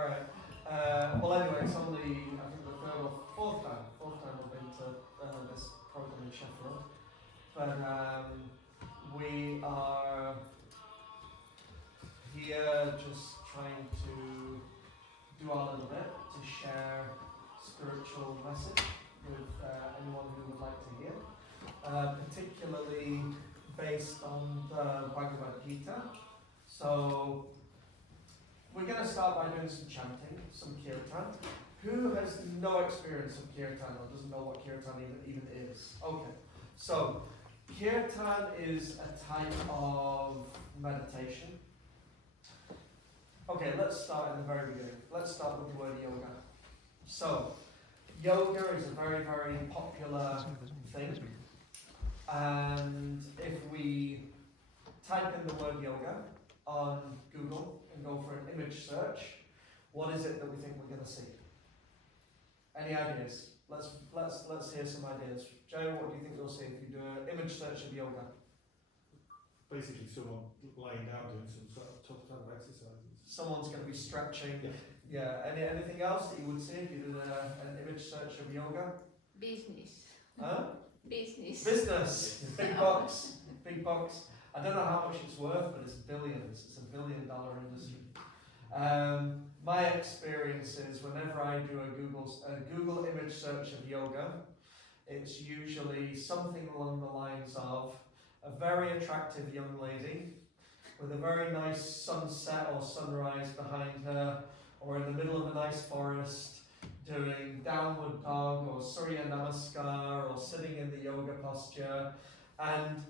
All right. Well, anyway, it's only, I think, the third or fourth time I've been to this program in Sheffield. But we are here just trying to do our little bit to share spiritual message with anyone who would like to hear, particularly based on the Bhagavad Gita. So we're going to start by doing some chanting, some kirtan. Who has no experience of kirtan or doesn't know what kirtan even is? Okay, so kirtan is a type of meditation. Okay, let's start in the very beginning. Let's start with the word yoga. So, yoga is a very, very popular thing. And if we type in the word yoga on Google and go for an image search, what is it that we think we're going to see? Any ideas? Let's hear some ideas. Joe, what do you think we'll see if you do an image search of yoga? Basically, someone lying down doing some sort of tough kind of exercises. Someone's going to be stretching. Yeah. Anything else that you would see if you did an image search of yoga? Business. Huh? Business. Business. Big bucks. Big bucks. I don't know how much it's worth, but it's billions. It's $1 billion industry. My experience is whenever I do a Google image search of yoga, it's usually something along the lines of a very attractive young lady with a very nice sunset or sunrise behind her, or in the middle of a nice forest doing downward dog or Surya Namaskar or sitting in the yoga posture. And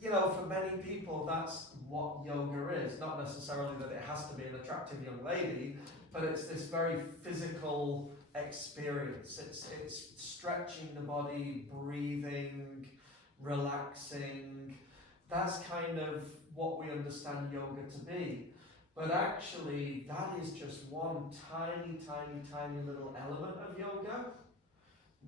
you know, for many people, that's what yoga is. Not necessarily that it has to be an attractive young lady, but it's this very physical experience. It's stretching the body, breathing, relaxing. That's kind of what we understand yoga to be. But actually, that is just one tiny, tiny, tiny little element of yoga,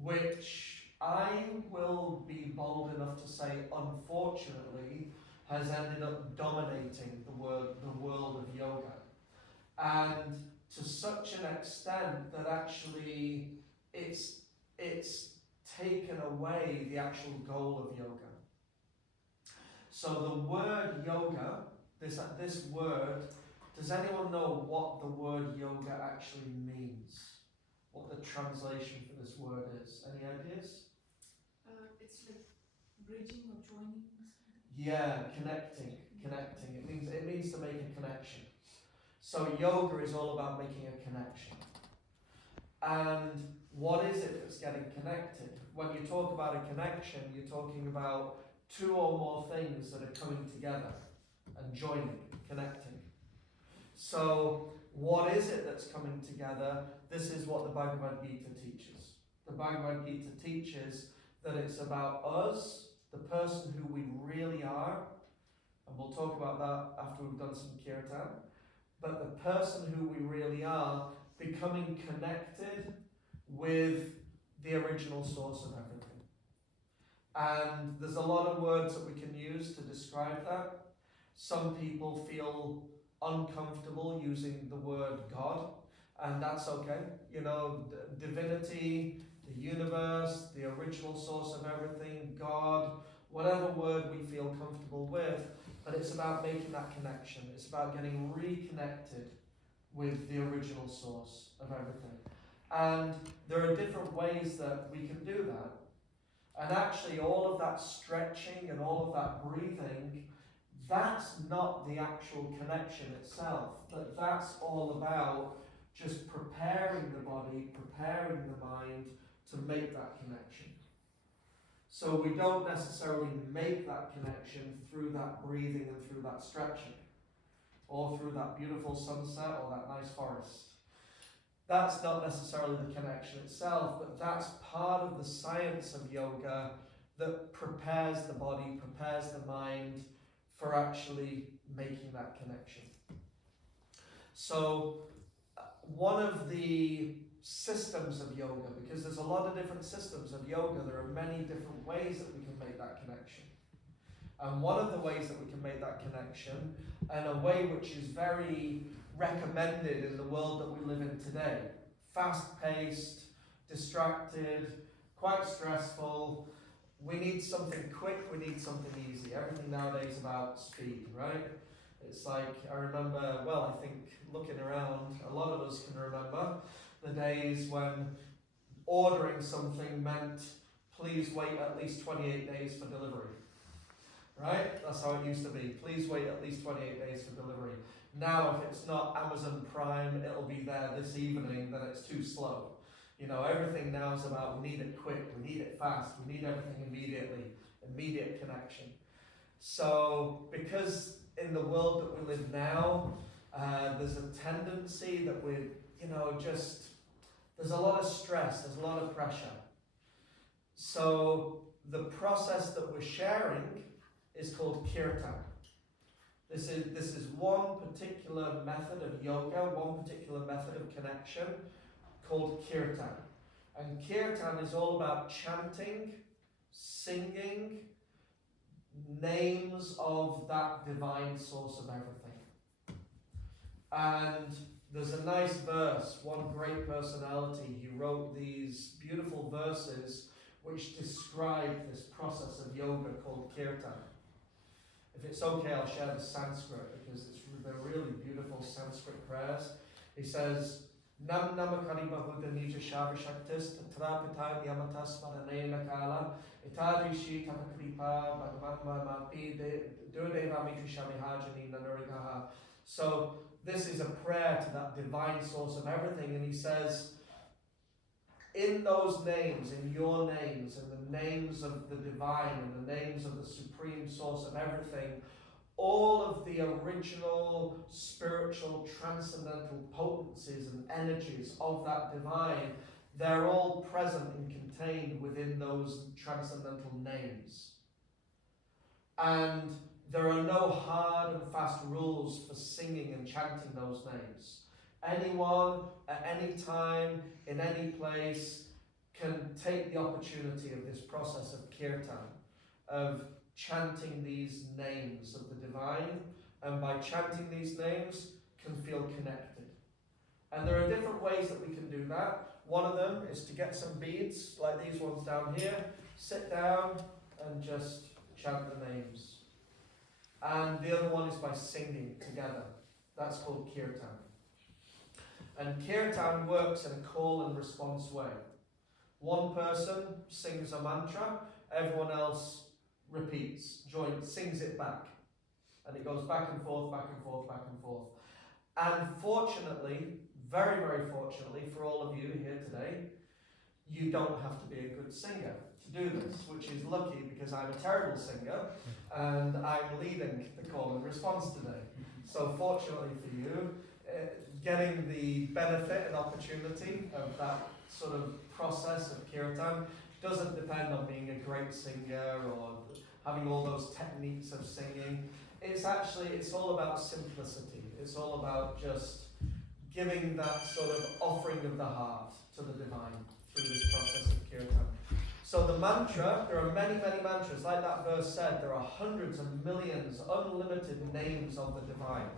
which I will be bold enough to say, unfortunately, has ended up dominating the world of yoga. And to such an extent that actually it's taken away the actual goal of yoga. So the word yoga, this word, does anyone know what the word yoga actually means? What the translation for this word is? Any ideas? It's like bridging or joining. Yeah, connecting. It means to make a connection. So yoga is all about making a connection. And what is it that's getting connected? When you talk about a connection, you're talking about two or more things that are coming together and joining, connecting. So what is it that's coming together? This is what the Bhagavad Gita teaches. The Bhagavad Gita teaches that it's about us, the person who we really are, and we'll talk about that after we've done some kirtan, but the person who we really are becoming connected with the original source of everything. And there's a lot of words that we can use to describe that. Some people feel uncomfortable using the word God, and that's okay. You know, divinity, the universe, the original source of everything, God, whatever word we feel comfortable with, but it's about making that connection. It's about getting reconnected with the original source of everything. And there are different ways that we can do that. And actually all of that stretching and all of that breathing, that's not the actual connection itself, but that's all about just preparing the body, preparing the mind to make that connection. So we don't necessarily make that connection through that breathing and through that stretching, or through that beautiful sunset or that nice forest. That's not necessarily the connection itself, but that's part of the science of yoga that prepares the body, prepares the mind for actually making that connection. So one of the systems of yoga, because there's a lot of different systems of yoga, there are many different ways that we can make that connection. And one of the ways that we can make that connection, and a way which is very recommended in the world that we live in today. Fast-paced, distracted, quite stressful. We need something quick, we need something easy. Everything nowadays is about speed, right? It's like, I remember, well, I think looking around, a lot of us can remember the days when ordering something meant please wait at least 28 days for delivery. Right? That's how it used to be. Please wait at least 28 days for delivery. Now, if it's not Amazon Prime, it'll be there this evening, then it's too slow. You know, everything now is about we need it quick, we need it fast, we need everything immediately, immediate connection. So, because in the world that we live now, there's a tendency that we're, there's a lot of stress, there's a lot of pressure. So, the process that we're sharing is called kirtan. This is one particular method of yoga, one particular method of connection called kirtan. And kirtan is all about chanting, singing names of that divine source of everything. And there's a nice verse, one great personality, he wrote these beautiful verses which describe this process of yoga called kirtan. If it's okay, I'll share the Sanskrit because they're really beautiful Sanskrit prayers. He says, Nam namakari bahuda nija shavashaktis tatrapita yamatas maranena kala itadrishi tamakripa bhagavan mapi durdeva mitra shamihajani nanurigaha. So this is a prayer to that divine source of everything, and he says, in those names, in your names, in the names of the divine, in the names of the supreme source of everything, all of the original spiritual transcendental potencies and energies of that divine, they're all present and contained within those transcendental names. And there are no hard and fast rules for singing and chanting those names. Anyone, at any time, in any place, can take the opportunity of this process of kirtan, of chanting these names of the divine, and by chanting these names, can feel connected. And there are different ways that we can do that. One of them is to get some beads, like these ones down here, sit down and just chant the names. And the other one is by singing together. That's called kirtan. And kirtan works in a call and response way. One person sings a mantra, everyone else repeats, sings it back. And it goes back and forth, back and forth, back and forth. And fortunately, very, very fortunately for all of you here today, you don't have to be a good singer to do this, which is lucky because I'm a terrible singer and I'm leading the call and response today. So fortunately for you, getting the benefit and opportunity of that sort of process of kirtan doesn't depend on being a great singer or having all those techniques of singing. It's all about simplicity. It's all about just giving that sort of offering of the heart to the divine through this process of kirtan. So the mantra, there are many, many mantras. Like that verse said, there are hundreds of millions, unlimited names of the divine.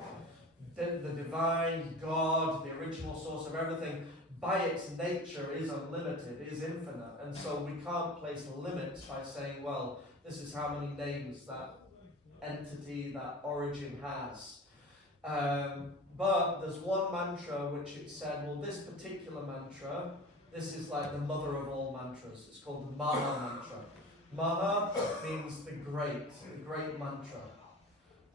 The divine, God, the original source of everything, by its nature is unlimited, is infinite. And so we can't place limits by saying, well, this is how many names that entity, that origin has. But there's one mantra which it said, well, this particular mantra, this is like the mother of all mantras. It's called the Maha mantra. Maha means the great mantra.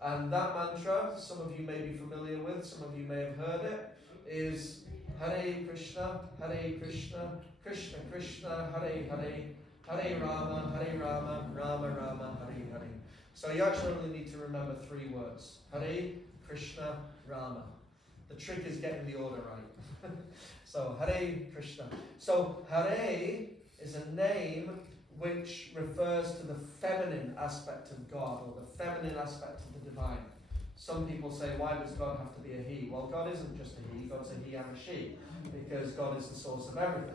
And that mantra, some of you may be familiar with, some of you may have heard it, is Hare Krishna, Krishna Krishna, Hare Hare, Hare Rama, Rama Rama, Hare Hare. So you actually only need to remember 3 words. Hare Krishna Rama. The trick is getting the order right. So Hare Krishna. So Hare is a name which refers to the feminine aspect of God, or the feminine aspect of the divine. Some people say, why does God have to be a he? Well, God isn't just a he, God's a he and a she, because God is the source of everything.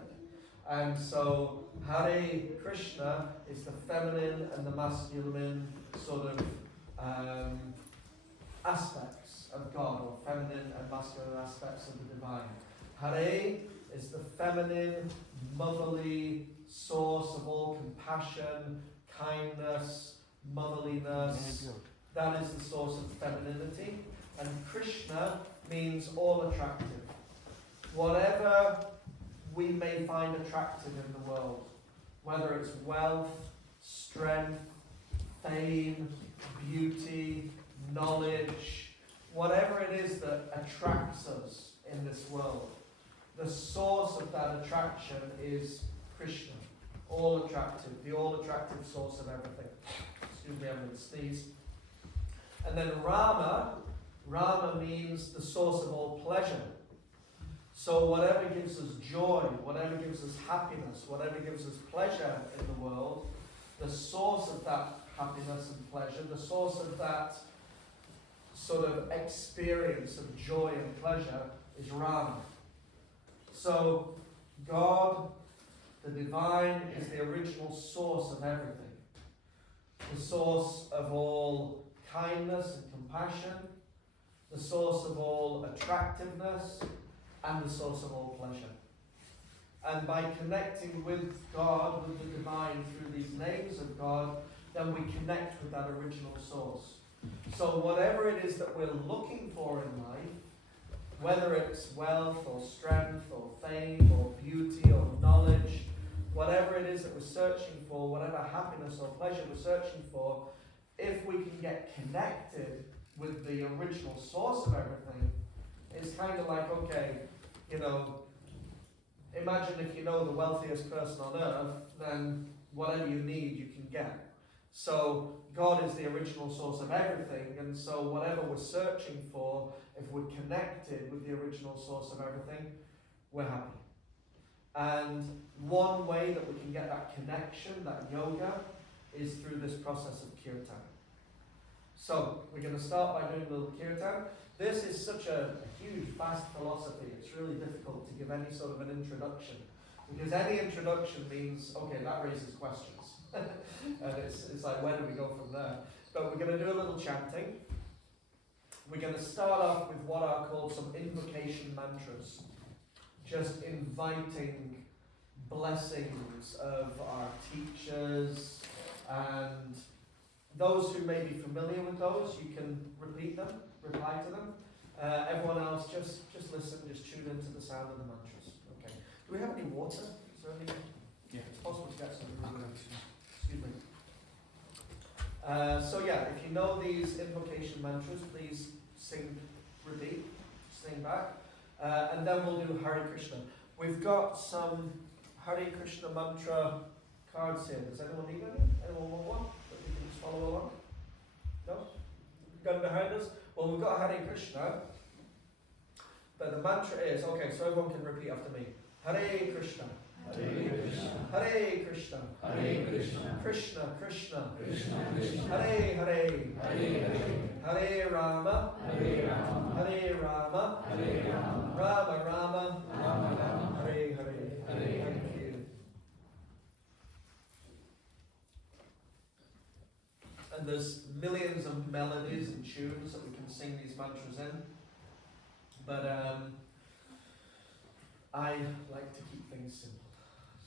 And so Hare Krishna is the feminine and the masculine sort of aspects of God, or feminine and masculine aspects of the divine. Hare is the feminine, motherly source of all compassion, kindness, motherliness. That is the source of femininity. And Krishna means all attractive. Whatever we may find attractive in the world, whether it's wealth, strength, fame, beauty, knowledge, whatever it is that attracts us in this world, the source of that attraction is Krishna. All attractive, the all attractive source of everything. Excuse me, I'm going to sneeze. And then Rama means the source of all pleasure. So whatever gives us joy, whatever gives us happiness, whatever gives us pleasure in the world, the source of that happiness and pleasure, the source of that sort of experience of joy and pleasure is Rama. So God, the divine, is the original source of everything. The source of all kindness and compassion, the source of all attractiveness, and the source of all pleasure. And by connecting with God, with the divine, through these names of God, then we connect with that original source. So whatever it is that we're looking for in life, whether it's wealth or strength or fame or beauty or knowledge, whatever it is that we're searching for, whatever happiness or pleasure we're searching for, if we can get connected with the original source of everything, it's kind of like, okay, you know, imagine if you know the wealthiest person on earth, then whatever you need, you can get. So God is the original source of everything, and so whatever we're searching for, if we're connected with the original source of everything, we're happy. And one way that we can get that connection, that yoga, is through this process of kirtan. So we're going to start by doing a little kirtan. This is such a huge, vast philosophy. It's really difficult to give any sort of an introduction, because any introduction means, okay, that raises questions. And it's like, where do we go from there? But we're going to do a little chanting. We're going to start off with what are called some invocation mantras, just inviting blessings of our teachers, and those who may be familiar with those, you can repeat them, reply to them. Everyone else, just listen, just tune into the sound of the mantras. Okay. Do we have any water? Is there any? Yeah. It's possible to get some. Excuse me. So yeah, if you know these invocation mantras, please sing, repeat, sing back. And then we'll do Hare Krishna. We've got some Hare Krishna mantra cards here. Does anyone need any? Anyone want one? That we can just follow along? No? Got it behind us? Well, we've got Hare Krishna. But the mantra is, okay, so everyone can repeat after me. Hare Krishna. Hare Krishna. Hare Krishna. Hare Krishna. Krishna Krishna. Krishna Krishna. Hare Hare. Hare Hare. Hare Rama. Hare Rama. Hare Rama. Hare Rama. Rama Rama. Rama Rama. Hare Hare. Hare Thank you. And there's millions of melodies and tunes that we can sing these mantras in. But I like to keep things simple.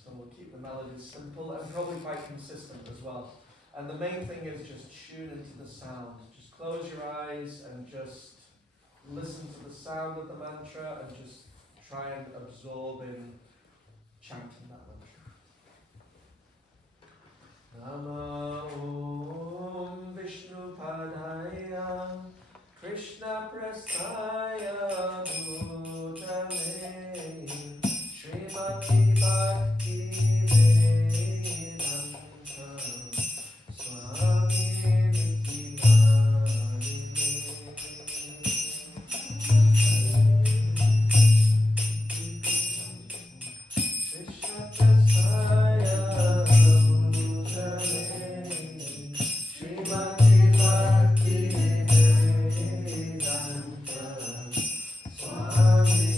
So we'll keep the melodies simple and probably quite consistent as well. And the main thing is just tune into the sound. Just close your eyes and just listen to the sound of the mantra and just try and absorb in chanting that mantra. Nama Om Vishnu Padaya Krishna Prasthaya Bhutale Srimati Bhakti Vedanta Swami Krishna Prasthaya Bhutale Srimati Bhakti Vedanta Swami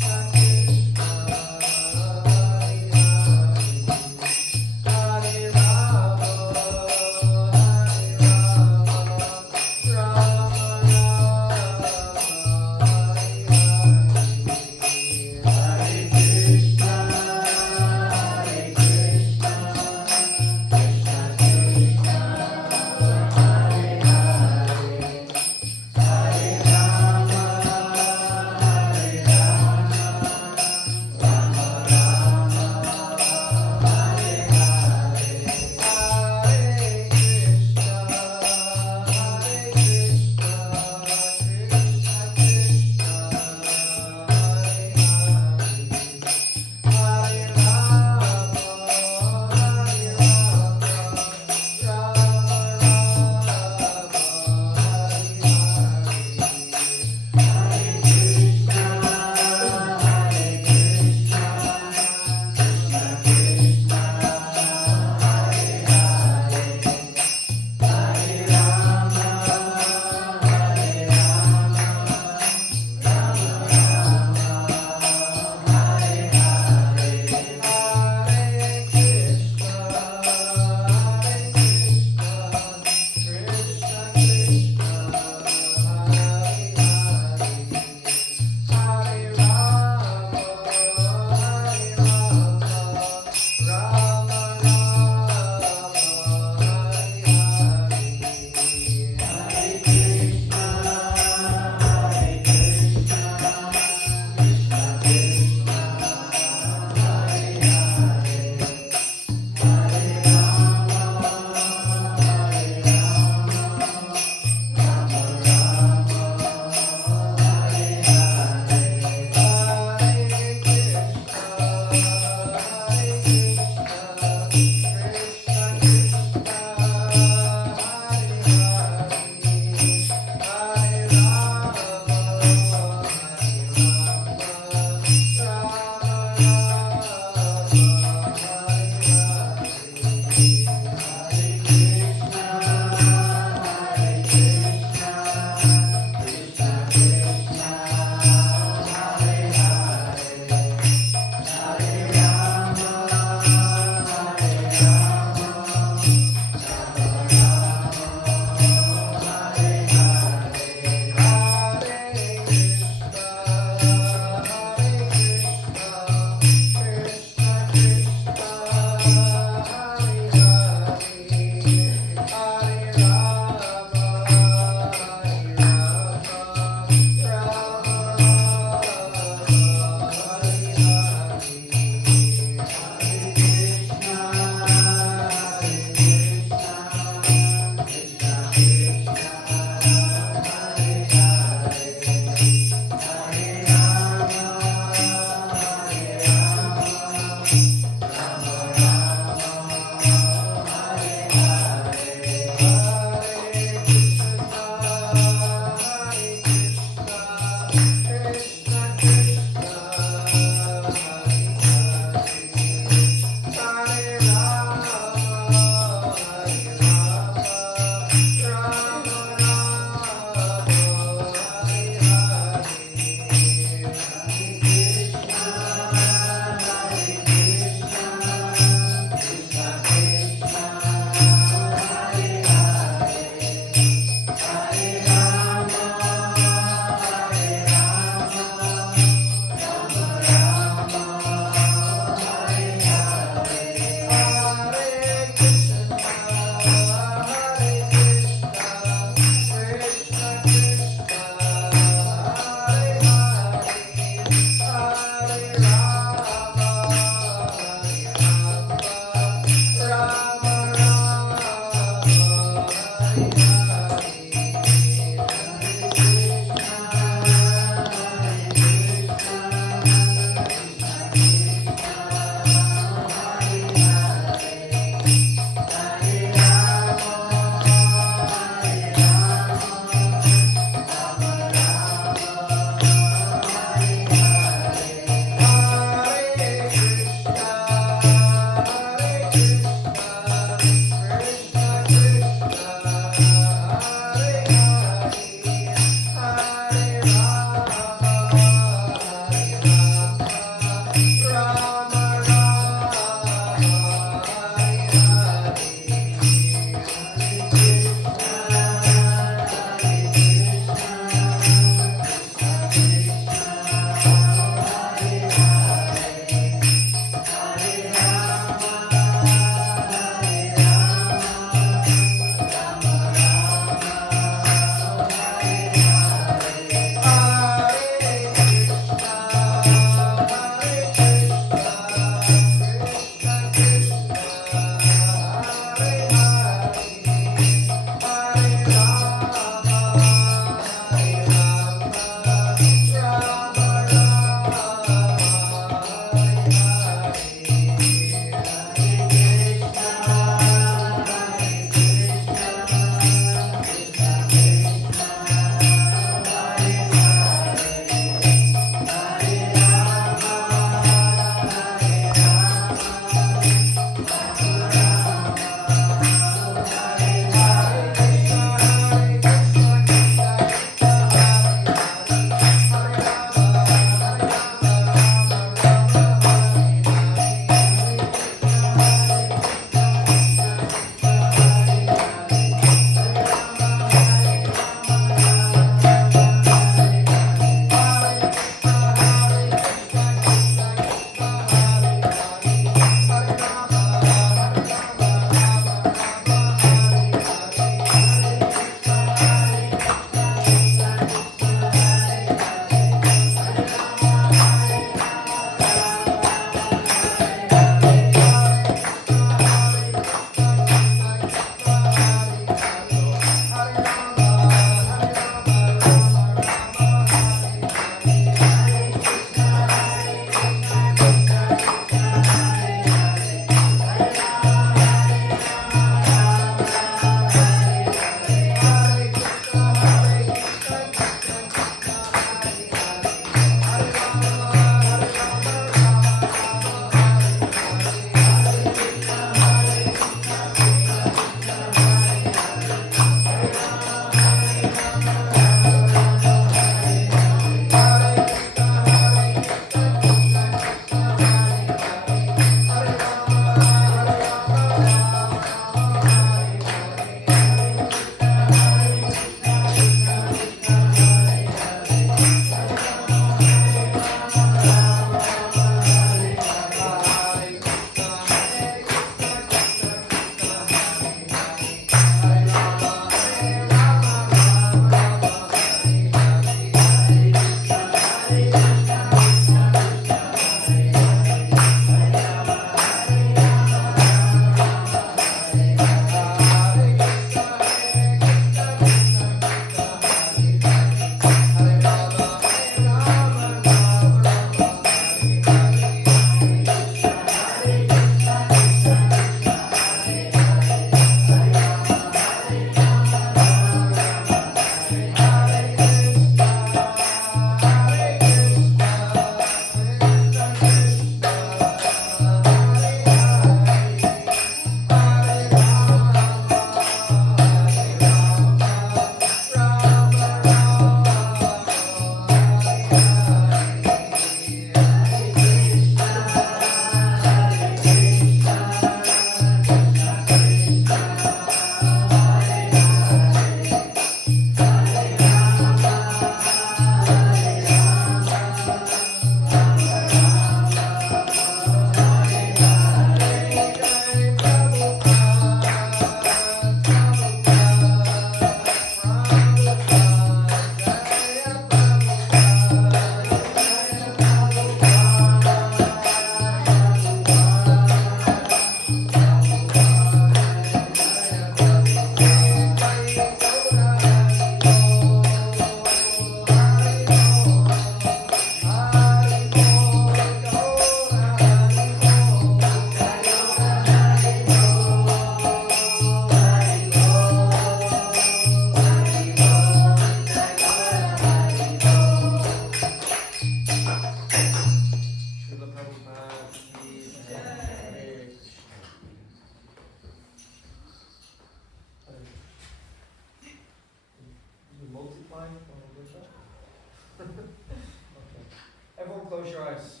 your eyes.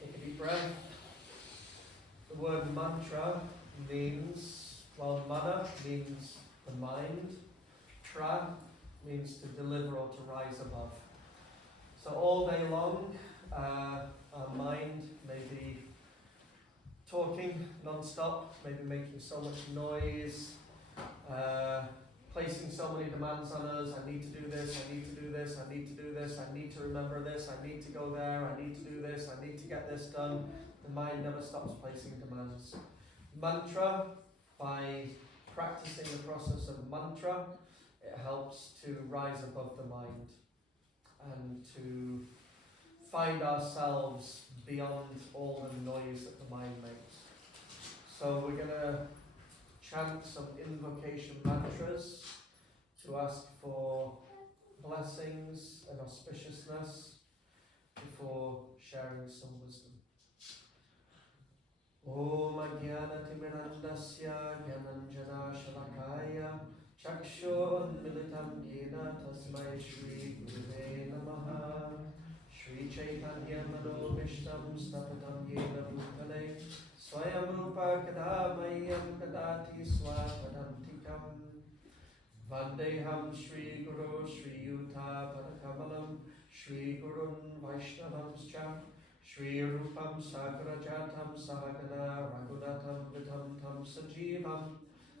Take a deep breath. The word mantra means, well, mana means the mind. Tra means to deliver or to rise above. So all day long, our mind may be talking non-stop, maybe making so much noise, placing so many demands on us. I need to do this, I need to do this, I need to do this, I need to remember this, I need to go there, I need to do this, I need to get this done. The mind never stops placing demands. Mantra, by practicing the process of mantra, it helps to rise above the mind and to find ourselves beyond all the noise that the mind makes. So we're going to chant some invocation mantras to ask for blessings and auspiciousness before sharing some wisdom. Om Ajnana-timirandasya Gyananjana Shalakaya Chakshur-unmilitam Yena Tasmai Shri Guruve Namaha Shri Chaitanya Manobhishtam Stapatam Yena Bhutale Swayam-rupa Kadamayam Kadati Swapadantikam Vandeham Shri Guru Shri Yuta Padakamalam Shri Gurun Vaishnavamscha Shri Rupam Sagrajatam Sahagana Raghunatam Vidham Tam Sajivam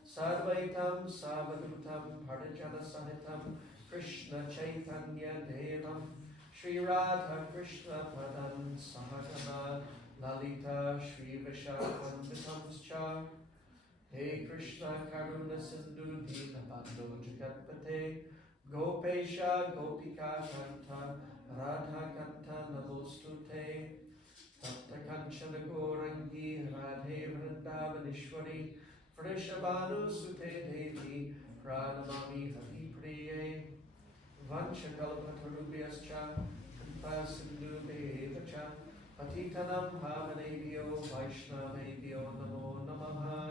Sarvaitam Savadutam Parijana Sahitam Krishna Chaitanya Devam Shri Radha Krishna Padan Sahagana Lalita Shri Vishakam He Krishna Karuna Sindhu Dinabando Jagatpate Gopesha Gopika Kanta Radha Kanta Namostute Tapta Kanchana Gorangi Radhe Vrindavanishwari Vrishabhanu Sute Devi Pranamami Hari Priye Vanchakalpatarubhyascha Kripa Sindhu Devacha Patitanam Bhavanebhyo Vaishnavebhyo Namo Namaha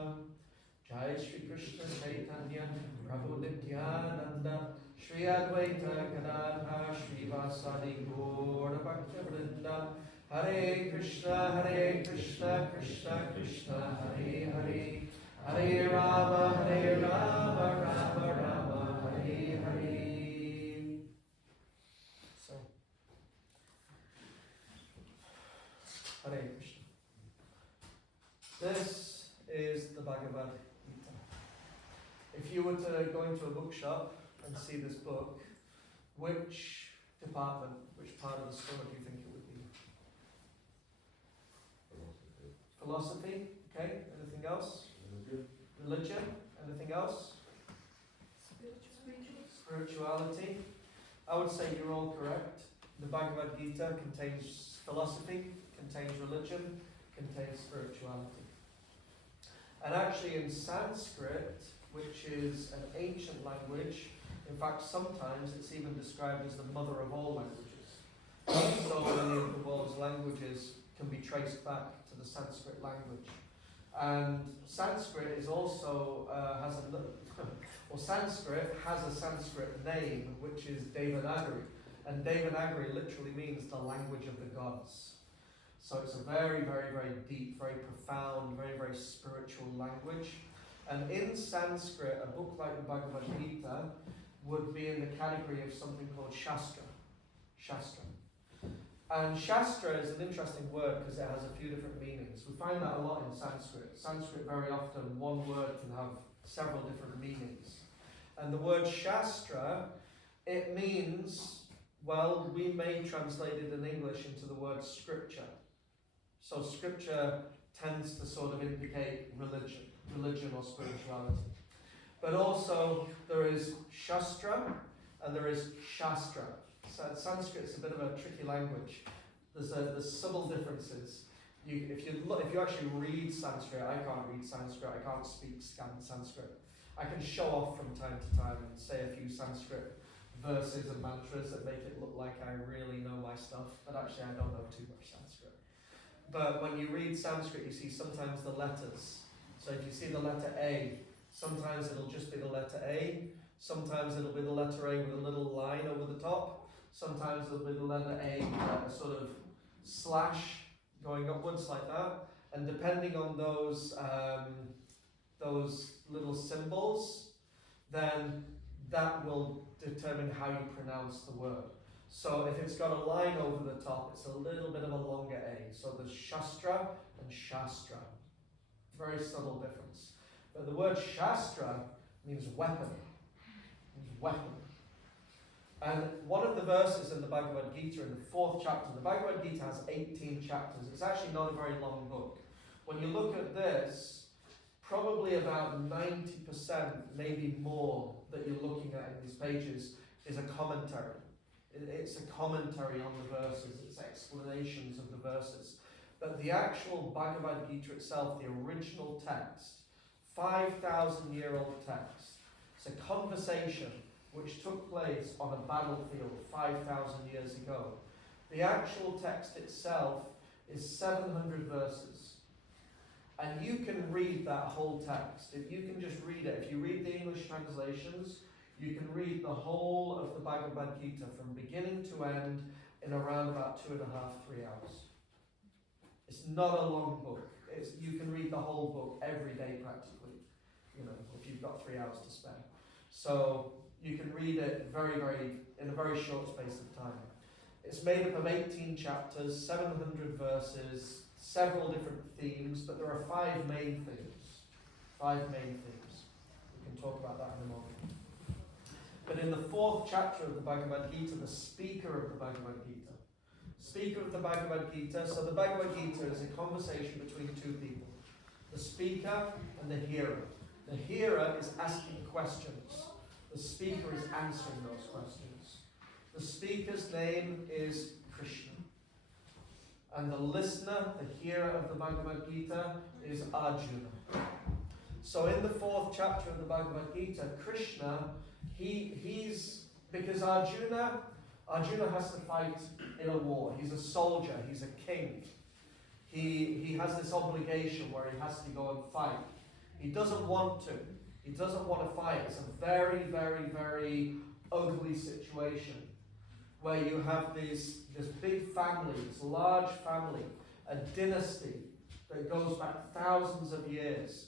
Jai Shri Krishna Chaitanya Prabhu Nityananda Shri Advaita Gadadhara Shri Vasadi Gaura Bhakta Vrinda Hare Krishna Krishna Krishna Hare Hare Hare Rama Rama Rama Hare Hare. So, Hare Krishna. This is the Bhagavad Gita. If you were to go into a bookshop and see this book, which department, which part of the store do you think it would be? Philosophy, okay. Anything else? Religion, anything else? Spirituality. I would say you're all correct. The Bhagavad Gita contains philosophy, contains religion, contains spirituality. And actually in Sanskrit, which is an ancient language, in fact sometimes it's even described as the mother of all languages. So many of the world's languages can be traced back to the Sanskrit language. And Sanskrit is also Sanskrit has a Sanskrit name, which is Devanagari. And Devanagari literally means the language of the gods. So it's a very, very, very deep, very profound, very, very spiritual language. And in Sanskrit, a book like the Bhagavad Gita would be in the category of something called Shastra. Shastra. And Shastra is an interesting word because it has a few different meanings. We find that a lot in Sanskrit. Sanskrit, very often, one word can have several different meanings. And the word Shastra, it means, well, we may translate it in English into the word scripture. So scripture tends to sort of indicate religion or spirituality. But also there is Shastra and there is Shastra. So Sanskrit is a bit of a tricky language. There's subtle differences. If you actually read Sanskrit, I can't read Sanskrit, I can't speak Sanskrit. I can show off from time to time and say a few Sanskrit verses and mantras that make it look like I really know my stuff, but actually I don't know too much Sanskrit. But when you read Sanskrit, you see sometimes the letters. So if you see the letter A, sometimes it'll just be the letter A, sometimes it'll be the letter A with a little line over the top, sometimes it'll be the letter A with a sort of slash going upwards like that, and depending on those little symbols, then that will determine how you pronounce the word. So if it's got a line over the top, it's a little bit of a longer A. So there's Shastra and Shastra. Very subtle difference. But the word Shastra means weapon. Means weapon. And one of the verses in the Bhagavad Gita, in the 4th chapter, the Bhagavad Gita has 18 chapters. It's actually not a very long book. When you look at this, probably about 90%, maybe more, that you're looking at in these pages is a commentary. It's a commentary on the verses, it's explanations of the verses. But the actual Bhagavad Gita itself, the original text, 5,000-year-old text, it's a conversation which took place on a battlefield 5,000 years ago. The actual text itself is 700 verses. And you can read that whole text. If you can just read it, if you read the English translations, you can read the whole of the Bhagavad Gita from beginning to end in around about 2.5, 3 hours. It's not a long book. You can read the whole book every day practically, if you've got 3 hours to spare. So you can read it in a very short space of time. It's made up of 18 chapters, 700 verses, several different themes, but there are 5 main themes. 5 main themes. We can talk about that in a moment. But in the 4th chapter of the Bhagavad Gita, the speaker of the Bhagavad Gita. Speaker of the Bhagavad Gita. So the Bhagavad Gita is a conversation between 2 people. The speaker and the hearer. The hearer is asking questions. The speaker is answering those questions. The speaker's name is Krishna. And the listener, the hearer of the Bhagavad Gita is Arjuna. So in the 4th chapter of the Bhagavad Gita, Krishna, he's because Arjuna has to fight in a war. He's a soldier, he's a king. He has this obligation where he has to go and fight. He doesn't want to. He doesn't want to fight. It's a very, very, very ugly situation where you have this big family, this large family, a dynasty that goes back thousands of years.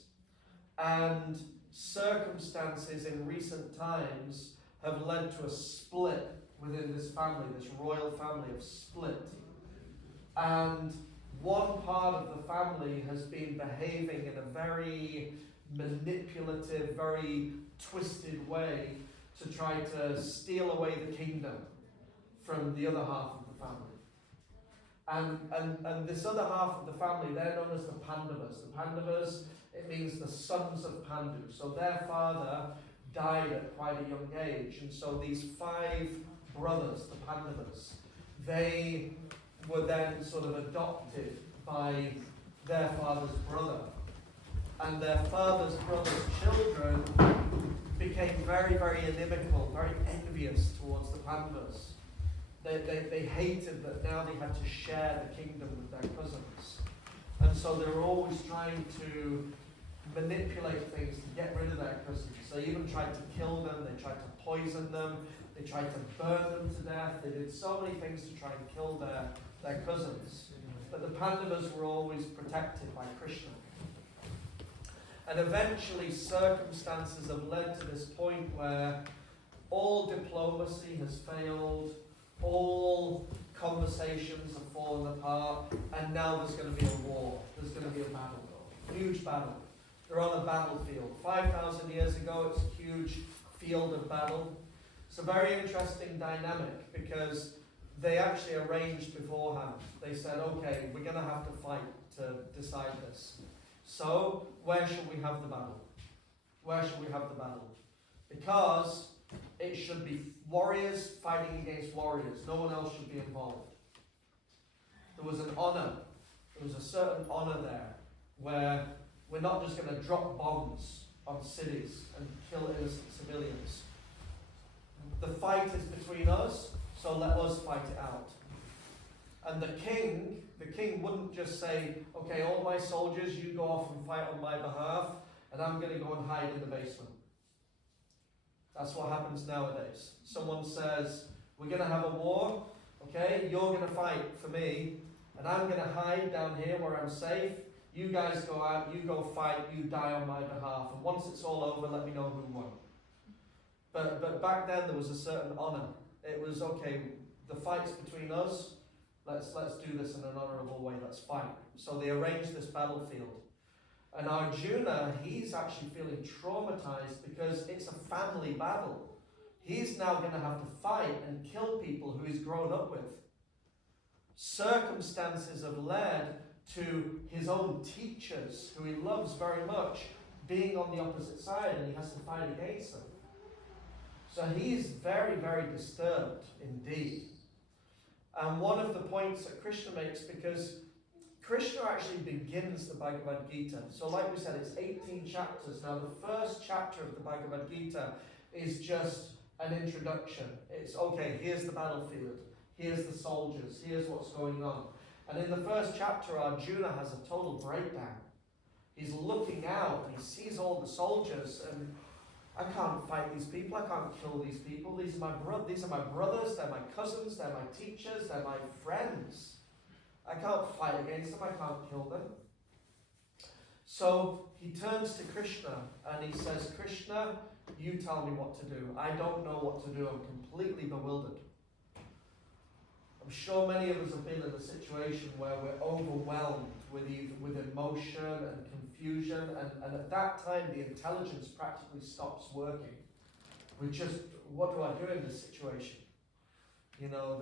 And circumstances in recent times have led to a split within this family, this royal family have split. And one part of the family has been behaving in a very manipulative, very twisted way to try to steal away the kingdom from the other half of the family. And this other half of the family, they're known as the Pandavas. The Pandavas, it means the sons of Pandu. So their father died at quite a young age. And so these 5 brothers, the Pandavas, they were then sort of adopted by their father's brother. And their father's brother's children became very, very inimical, very envious towards the Pandavas. They hated that now they had to share the kingdom with their cousins. And so they were always trying to manipulate things to get rid of their cousins. They even tried to kill them, they tried to poison them, they tried to burn them to death. They did so many things to try and kill their cousins. But the Pandavas were always protected by Krishna. And eventually circumstances have led to this point where all diplomacy has failed, all conversations have fallen apart, and now there's going to be a war. There's going to be a battle, a huge battle. They're on a battlefield. 5,000 years ago, it's a huge field of battle. It's a very interesting dynamic because they actually arranged beforehand. They said, okay, we're going to have to fight to decide this. So, where should we have the battle? Where should we have the battle? Because it should be warriors fighting against warriors. No one else should be involved. There was an honor. There was a certain honor there where we're not just going to drop bombs on cities and kill innocent civilians. The fight is between us, so let us fight it out. And the king wouldn't just say, okay, all my soldiers, you go off and fight on my behalf, and I'm going to go and hide in the basement. That's what happens nowadays. Someone says, we're going to have a war, Okay, you're going to fight for me, and I'm going to hide down here where I'm safe. You guys go out, you go fight, you die on my behalf, and once it's all over, let me know who won. But back then there was a certain honour. It was, okay, the fight's between us, let's do this in an honourable way, let's fight. So they arranged this battlefield. And Arjuna, he's actually feeling traumatized because it's a family battle. He's now going to have to fight and kill people who he's grown up with. Circumstances have led to his own teachers, who he loves very much, being on the opposite side, and he has to fight against them. So he's very, very disturbed indeed. And one of the points that Krishna makes, because Krishna actually begins the Bhagavad Gita. So like we said, it's 18 chapters. Now the first chapter of the Bhagavad Gita is just an introduction. It's, okay, here's the battlefield, here's the soldiers, here's what's going on. And in the first chapter, Arjuna has a total breakdown. He's looking out and he sees all the soldiers, and I can't fight these people, I can't kill these people, these are my brothers, they're my cousins, they're my teachers, they're my friends. I can't fight against them, I can't kill them. So he turns to Krishna and he says, Krishna, you tell me what to do. I don't know what to do, I'm completely bewildered. I'm sure many of us have been in a situation where we're overwhelmed with emotion and confusion, and at that time the intelligence practically stops working. We just, what do I do in this situation? You know,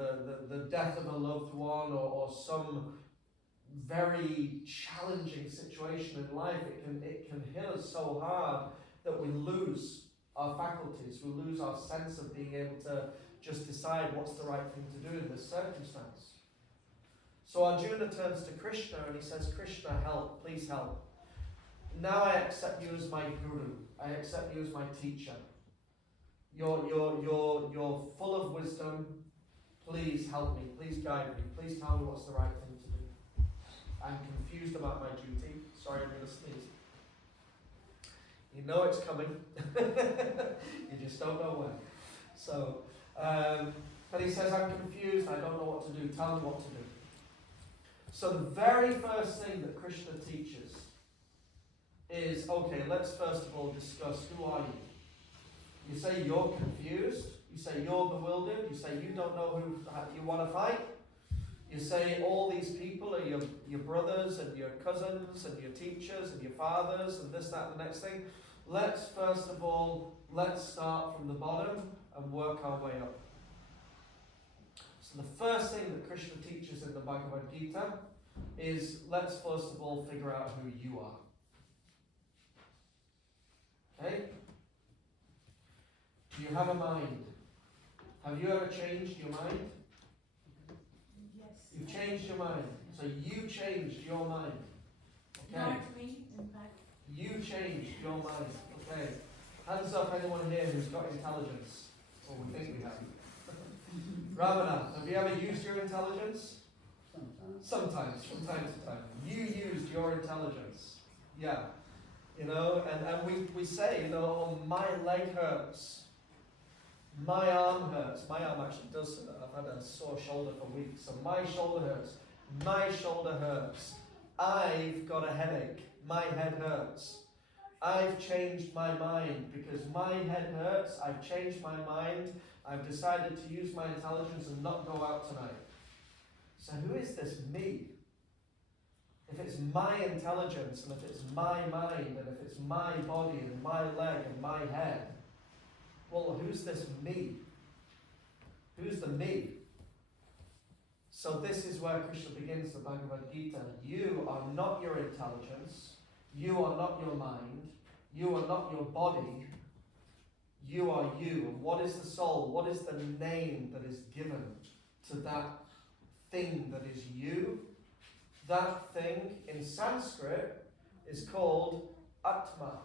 the death of a loved one, or some very challenging situation in life, it can hit us so hard that we lose our faculties, we lose our sense of being able to just decide what's the right thing to do in this circumstance. So Arjuna turns to Krishna and he says, Krishna, help, please help. Now I accept you as my guru, I accept you as my teacher. You're full of wisdom, please help me, please guide me, please tell me what's the right thing to do. I'm confused about my duty, sorry I'm going to sneeze. You know it's coming, you just don't know when. So, but he says, I'm confused, I don't know what to do, tell me what to do. So the very first thing that Krishna teaches is, okay, let's first of all discuss, who are you? You say you're confused, you say you're bewildered, you say you don't know who you want to fight, you say all these people are your brothers and your cousins and your teachers and your fathers and this, that, and the next thing. Let's first of all, let's start from the bottom and work our way up. So the first thing that Krishna teaches in the Bhagavad Gita is, let's first of all figure out who you are. Okay? Do you have a mind? Have you ever changed your mind? Yes. You've changed your mind. So you changed your mind. Okay? Not me, in fact. You changed your mind. Okay. Hands up anyone here who's got intelligence. Or we think we have. Ramananda, have you ever used your intelligence? Sometimes, from time to time. You used your intelligence. Yeah. You know, and we say, you know, oh, my leg hurts. My arm hurts. My arm actually does hurt. I've had a sore shoulder for weeks. So my shoulder hurts. My shoulder hurts. I've got a headache. My head hurts. I've changed my mind because my head hurts. I've changed my mind. I've decided to use my intelligence and not go out tonight. So who is this me? If it's my intelligence, and if it's my mind, and if it's my body, and my leg, and my head, well, who's this me? Who's the me? So this is where Krishna begins the Bhagavad Gita. You are not your intelligence. You are not your mind. You are not your body. You are you. And what is the soul? What is the name that is given to that thing that is you? That thing in Sanskrit is called Atma.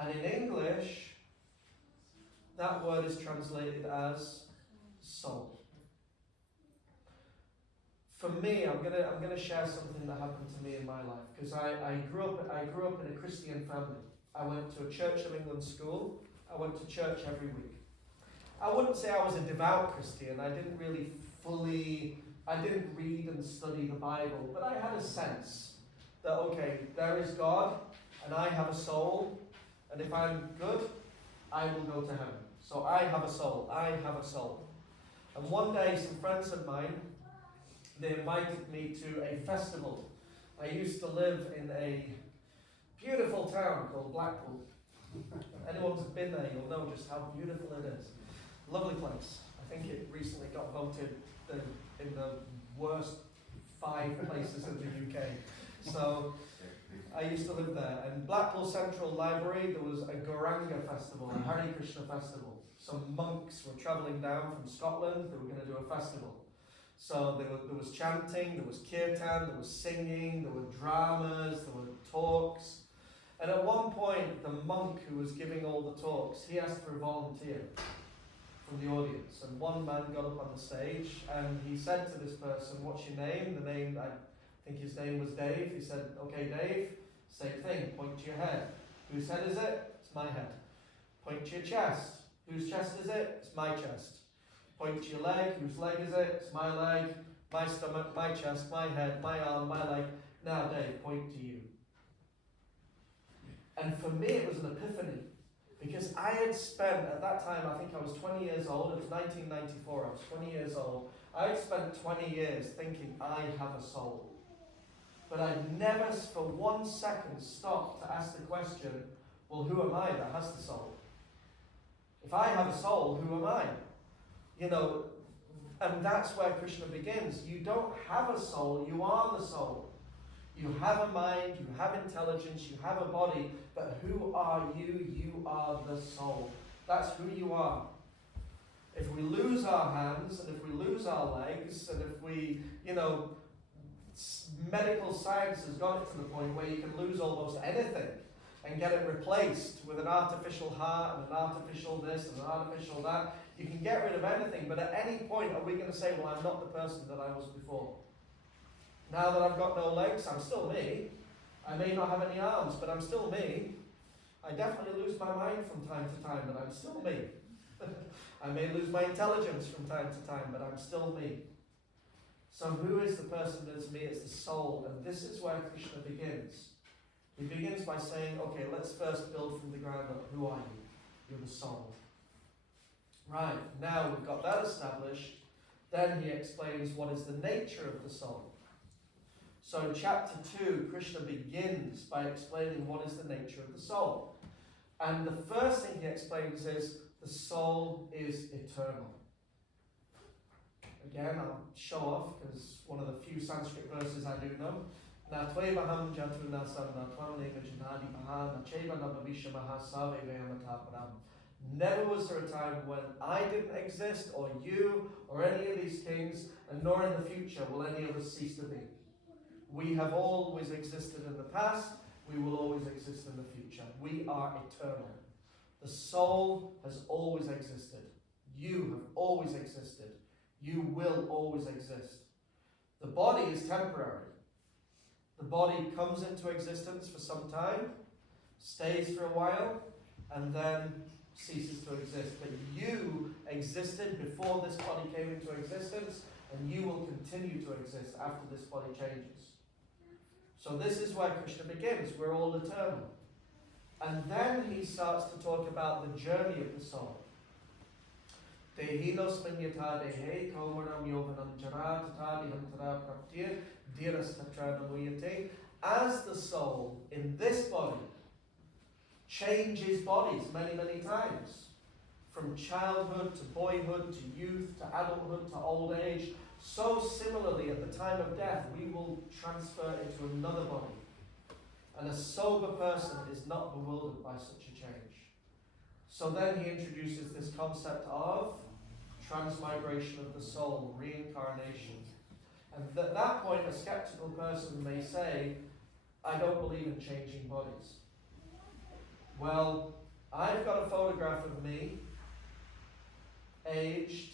And in English, that word is translated as soul. For me, I'm gonna share something that happened to me in my life, because I grew up in a Christian family. I went to a Church of England school. I went to church every week. I wouldn't say I was a devout Christian. I didn't really I didn't read and study the Bible, but I had a sense that, okay, there is God, and I have a soul, and if I'm good, I will go to heaven. So I have a soul, I have a soul. And one day, some friends of mine, they invited me to a festival. I used to live in a beautiful town called Blackpool. Anyone who's been there, you'll know just how beautiful it is. Lovely place. I think it recently got voted in the worst 5 places in the UK. So I used to live there. And Blackpool Central Library, there was a Gauranga festival, a Hare Krishna festival. Some monks were travelling down from Scotland. They were going to do a festival. So there was chanting, there was kirtan, there was singing, there were dramas, there were talks. And at one point, the monk who was giving all the talks, he asked for a volunteer from the audience. And one man got up on the stage and he said to this person, "What's your name?" The name, I think his name was Dave. He said, "Okay, Dave, same thing, point to your head. Whose head is it? It's my head. Point to your chest. Whose chest is it? It's my chest. Point to your leg. Whose leg is it? It's my leg. My stomach, my chest, my head, my arm, my leg. Now, Dave, point to you." And for me, it was an epiphany. Because I had spent, at that time, I think I was 20 years old. It was 1994. I was 20 years old. I had spent 20 years thinking, I have a soul. But I never for 1 second stopped to ask the question, well, who am I that has the soul? If I have a soul, who am I? You know, and that's where Krishna begins. You don't have a soul, you are the soul. You have a mind, you have intelligence, you have a body, but who are you? You are the soul. That's who you are. If we lose our hands, and if we lose our legs, and if we, medical science has got it to the point where you can lose almost anything and get it replaced with an artificial heart and an artificial this and an artificial that. You can get rid of anything, but at any point are we going to say, well, I'm not the person that I was before. Now that I've got no legs, I'm still me. I may not have any arms, but I'm still me. I definitely lose my mind from time to time, but I'm still me. I may lose my intelligence from time to time, but I'm still me. So who is the person that is me? It's the soul, and this is where Krishna begins. He begins by saying, okay, let's first build from the ground up. Who are you? You're the soul. Right, now we've got that established. Then he explains what is the nature of the soul. So in chapter 2, Krishna begins by explaining what is the nature of the soul. And the first thing he explains is the soul is eternal. Again, I'll show off because one of the few Sanskrit verses I do know. Na tvevaham jatu na samna tvam neka janadi paha na cheva na bhavishamaha save vayamataparam. Never was there a time when I didn't exist, or you, or any of these kings, and nor in the future will any of us cease to be. We have always existed in the past, we will always exist in the future. We are eternal. The soul has always existed. You have always existed. You will always exist. The body is temporary. The body comes into existence for some time, stays for a while, and then ceases to exist. But you existed before this body came into existence, and you will continue to exist after this body changes. So this is where Krishna begins. We're all eternal. And then he starts to talk about the journey of the soul. Dehinos manyata dehe komanam yovanam jara tatadiham tada praptir dhiras tatra namuyate. As the soul in this body changes bodies many, many times, from childhood to boyhood to youth to adulthood to old age, so similarly at the time of death we will transfer into another body. And a sober person is not bewildered by such a change. So then he introduces this concept of transmigration of the soul, reincarnation. And at that point a skeptical person may say, I don't believe in changing bodies. Well, I've got a photograph of me, aged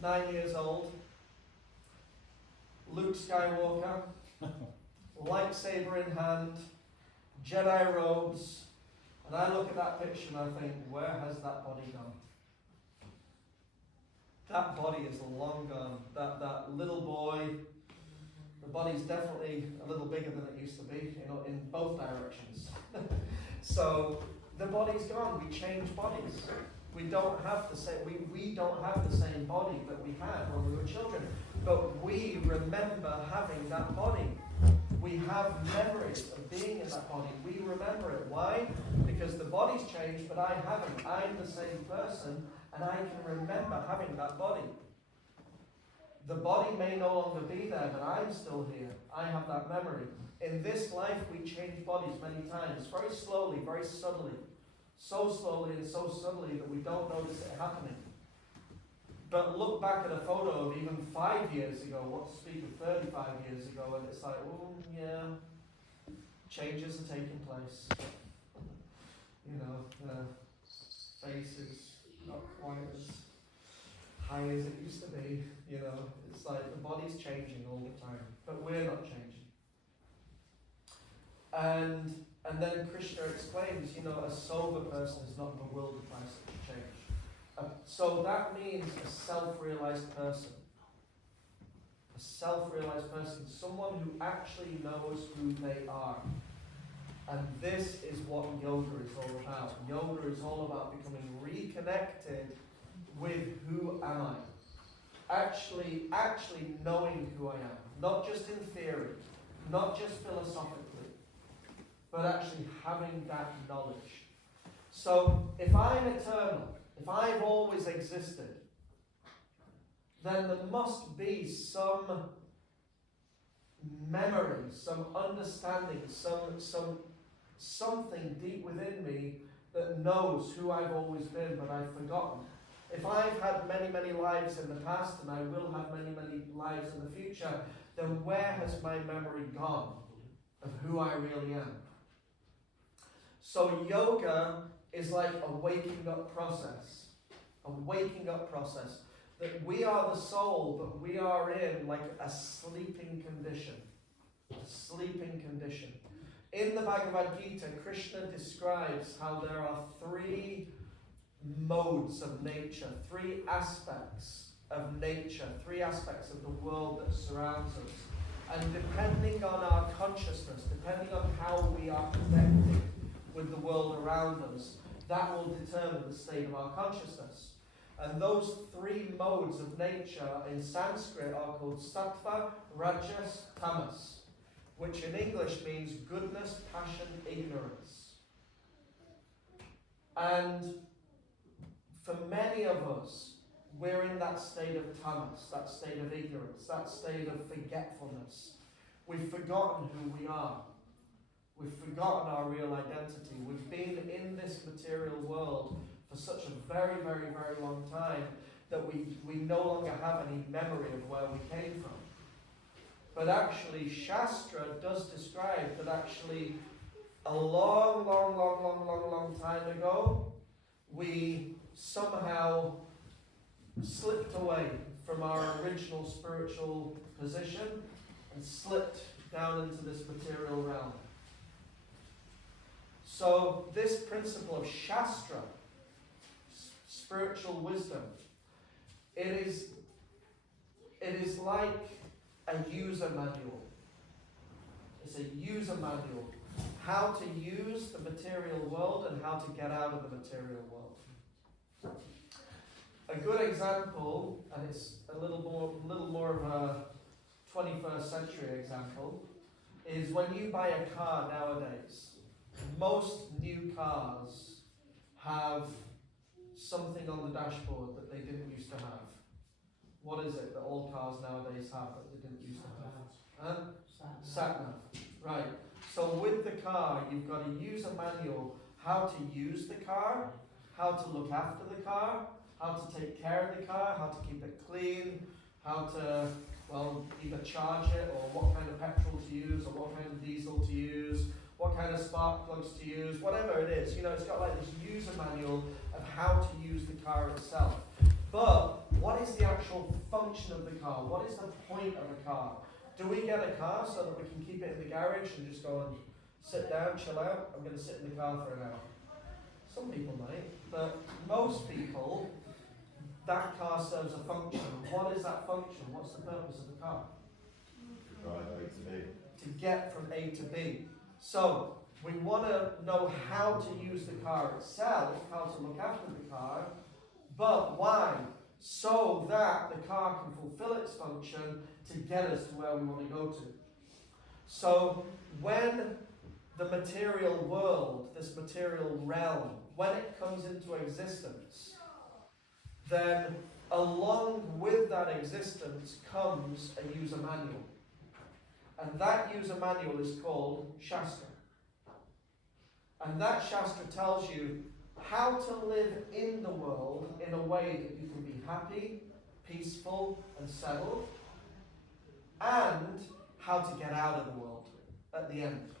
9 years old, Luke Skywalker, lightsaber in hand, Jedi robes, and I look at that picture and I think, where has that body gone? that body is long gone. That little boy, the body's definitely a little bigger than it used to be, you know, in both directions. So the body's gone. We change bodies. We don't have the same. We don't have the same body that we had when we were children, but we remember having that body. We have memories of being in that body. We remember it. Why? Because the body's changed, but I haven't. I'm the same person, and I can remember having that body. The body may no longer be there, but I'm still here. I have that memory. In this life, we change bodies many times, very slowly, very subtly. So slowly and so subtly that we don't notice it happening. But look back at a photo of even 5 years ago, what to speak of 35 years ago, and it's like, oh yeah, changes are taking place. You know, the face is not quite as high as it used to be. You know, it's like the body's changing all the time, but we're not changing. And then Krishna explains, you know, a sober person is not bewildered by such change. So that means a self-realized person. A self-realized person, someone who actually knows who they are. And this is what yoga is all about. Yoga is all about becoming reconnected with who am I. Actually knowing who I am. Not just in theory, not just philosophically, but actually having that knowledge. So if I'm eternal, if I've always existed, then there must be some memory, some understanding, something deep within me that knows who I've always been, but I've forgotten. If I've had many, many lives in the past, and I will have many, many lives in the future, then where has my memory gone of who I really am? So yoga is like a waking up process. A waking up process. That we are the soul, but we are in like a sleeping condition. A sleeping condition. In the Bhagavad Gita, Krishna describes how there are 3 modes of nature, 3 aspects of nature, 3 aspects of the world that surrounds us. And depending on our consciousness, depending on how we are connected with the world around us, that will determine the state of our consciousness. And those 3 modes of nature in Sanskrit are called sattva, rajas, tamas, which in English means goodness, passion, ignorance. And for many of us, we're in that state of tamas, that state of ignorance, that state of forgetfulness. We've forgotten who we are. We've forgotten our real identity. We've been in this material world for such a very, very, very long time that we no longer have any memory of where we came from. But actually, Shastra does describe that actually a long, long, long, long, long, long time ago, we somehow slipped away from our original spiritual position and slipped down into this material realm. So this principle of Shastra, spiritual wisdom, it is like a user manual. It's a user manual. How to use the material world and how to get out of the material world. A good example, and it's a little more of a 21st century example, is when you buy a car nowadays. Most new cars have something on the dashboard that they didn't used to have. What is it that all cars nowadays have that they didn't used to have? Sat-nav. Right. So with the car, you've got a user manual, how to use the car, how to look after the car, how to take care of the car, how to keep it clean, how to, well, either charge it or what kind of petrol to use or what kind of diesel to use, what kind of spark plugs to use, whatever it is. You know, it's got like this user manual of how to use the car itself. But what is the actual function of the car? What is the point of a car? Do we get a car so that we can keep it in the garage and just go and sit down, chill out? I'm going to sit in the car for an hour. Some people might, but most people that car serves a function. What is that function? What's the purpose of the car? Drive A to B. To get from A to B. So we want to know how to use the car itself, how to look after the car, but why? So that the car can fulfill its function to get us to where we want to go to. So when the material world, this material realm, when it comes into existence, then along with that existence comes a user manual. And that user manual is called Shastra. And that Shastra tells you how to live in the world in a way that you can be happy, peaceful, and settled, and how to get out of the world at the end.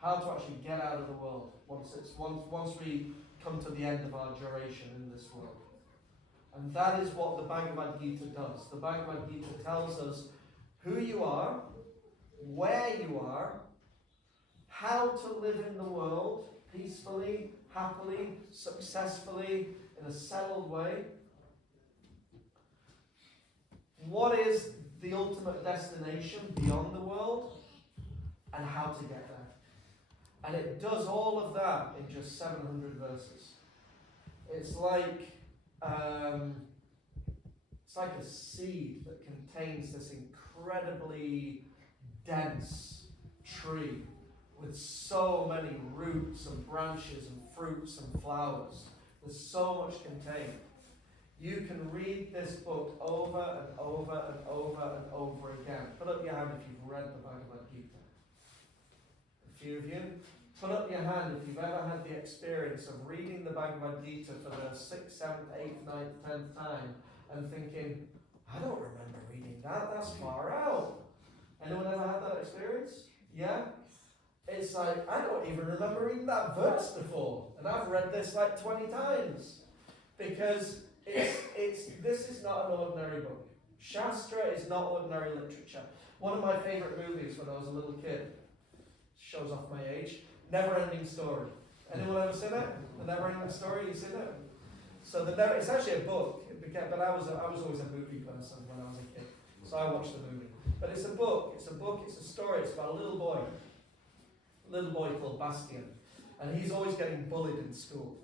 How to actually get out of the world once we come to the end of our duration in this world. And that is what the Bhagavad Gita does. The Bhagavad Gita tells us who you are, where you are, how to live in the world peacefully, happily, successfully, in a settled way. What is the ultimate destination beyond the world, and how to get there. And it does all of that in just 700 verses. It's like a seed that contains this incredibly dense tree with so many roots and branches and fruits and flowers. There's so much contained. You can read this book over and over and over and over again. Put up your hand if you've read the Bhagavad Gita. A few of you. Put up your hand if you've ever had the experience of reading the Bhagavad Gita for the 6th, 7th, 8th, 9th, 10th time and thinking, I don't remember reading that, that's far out. Anyone ever had that experience? Yeah? It's like, I don't even remember reading that verse before, and I've read this like 20 times. Because this is not an ordinary book. Shastra is not ordinary literature. One of my favourite movies when I was a little kid, shows off my age, Never Ending Story. Anyone ever seen it? The Never Ending Story, you seen it? So it's actually a book, but I was always a movie person when I was a kid, so I watched the movie. But it's a book, it's a story, it's about a little boy called Bastian, and he's always getting bullied in school.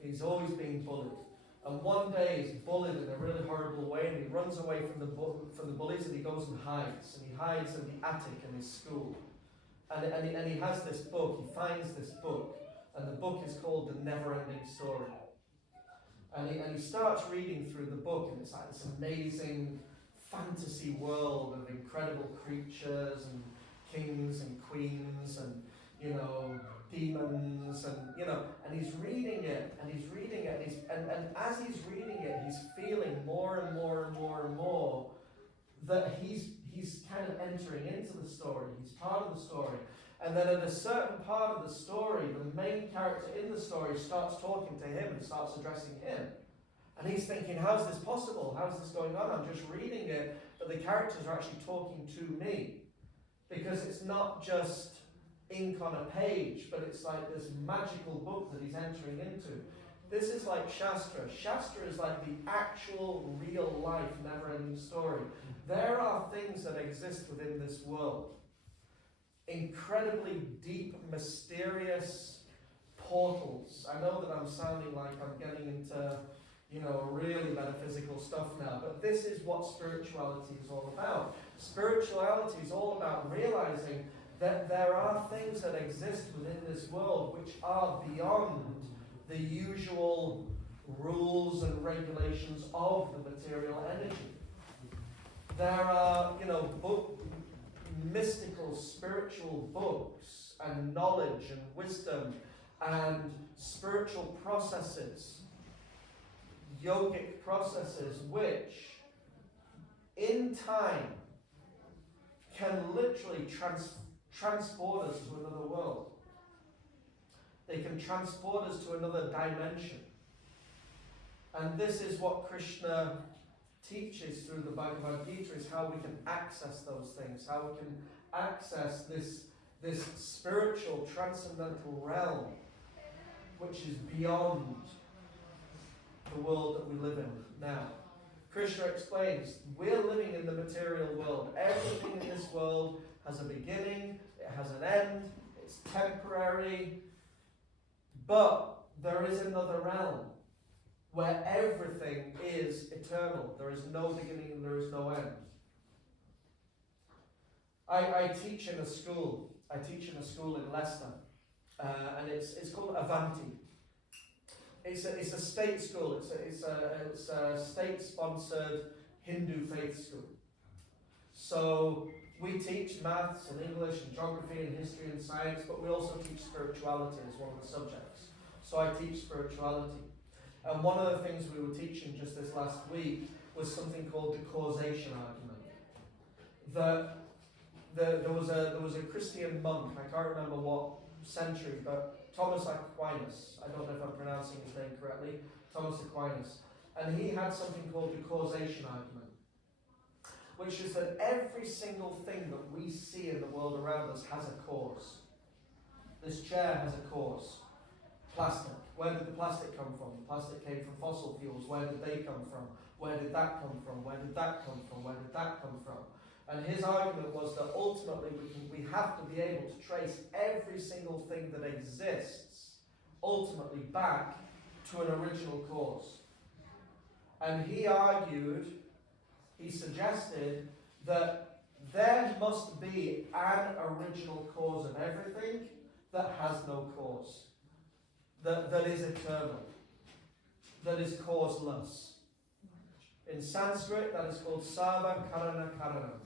He's always being bullied. And one day he's bullied in a really horrible way, and he runs away from the bullies, and he goes and hides. And he hides in the attic in his school. And he has this book, he finds this book, and the book is called The Never Ending Story. And he starts reading through the book, and it's like this amazing fantasy world of incredible creatures and kings and queens and, demons and he's reading it, and as he's reading it, he's feeling more and more and more and more that he's kind of entering into the story. He's part of the story. And then at a certain part of the story, the main character in the story starts talking to him and starts addressing him. And he's thinking, how's this possible? How's this going on? I'm just reading it, but the characters are actually talking to me. Because it's not just ink on a page, but it's like this magical book that he's entering into. This is like Shastra. Shastra is like the actual, real life, never-ending story. There are things that exist within this world. Incredibly deep, mysterious portals. I know that I'm sounding like I'm getting into, really metaphysical stuff now, but this is what spirituality is all about. Spirituality is all about realizing that there are things that exist within this world which are beyond the usual rules and regulations of the material energy. There are, mystical, spiritual books and knowledge and wisdom and spiritual processes, yogic processes, which in time can literally transport us to another world. They can transport us to another dimension. And this is what Krishna teaches through the Bhagavad Gita, is how we can access those things, how we can access this spiritual transcendental realm which is beyond the world that we live in now. Krishna explains, we're living in the material world. Everything in this world has a beginning, it has an end, it's temporary, but there is another realm where everything is eternal. There is no beginning and there is no end. I teach in a school. I teach in a school in Leicester, and it's called Avanti. It's a state school. It's a state-sponsored Hindu faith school. So we teach maths and English and geography and history and science, but we also teach spirituality as one of the subjects. So I teach spirituality. And one of the things we were teaching just this last week was something called the causation argument. There was a Christian monk, I can't remember what century, but Thomas Aquinas, I don't know if I'm pronouncing his name correctly, Thomas Aquinas, and he had something called the causation argument, which is that every single thing that we see in the world around us has a cause. This chair has a cause. Plastic. Where did the plastic come from? The plastic came from fossil fuels. Where did they come from? Where did that come from? Where did that come from? Where did that come from? And his argument was that ultimately we have to be able to trace every single thing that exists ultimately back to an original cause. And he argued, he suggested that there must be an original cause of everything that has no cause. That is eternal, that is causeless. In Sanskrit, that is called Sarva Karana Karanam.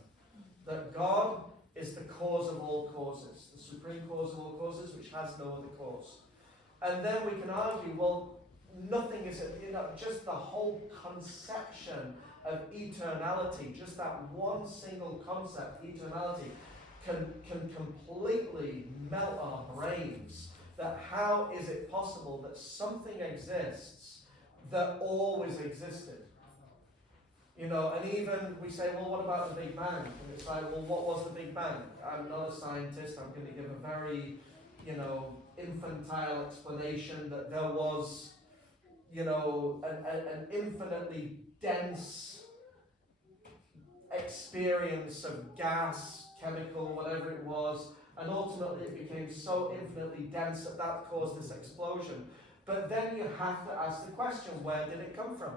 That God is the cause of all causes, the supreme cause of all causes, which has no other cause. And then we can argue, well, nothing is, just the whole conception of eternality, just that one single concept, eternality, can completely melt our brains. That how is it possible that something exists that always existed? And even we say, well, what about the Big Bang? And it's like, well, what was the Big Bang? I'm not a scientist. I'm going to give a very, infantile explanation that there was, an infinitely dense experience of gas, chemical, whatever it was, and ultimately it became so infinitely dense that caused this explosion. But then you have to ask the question, where did it come from?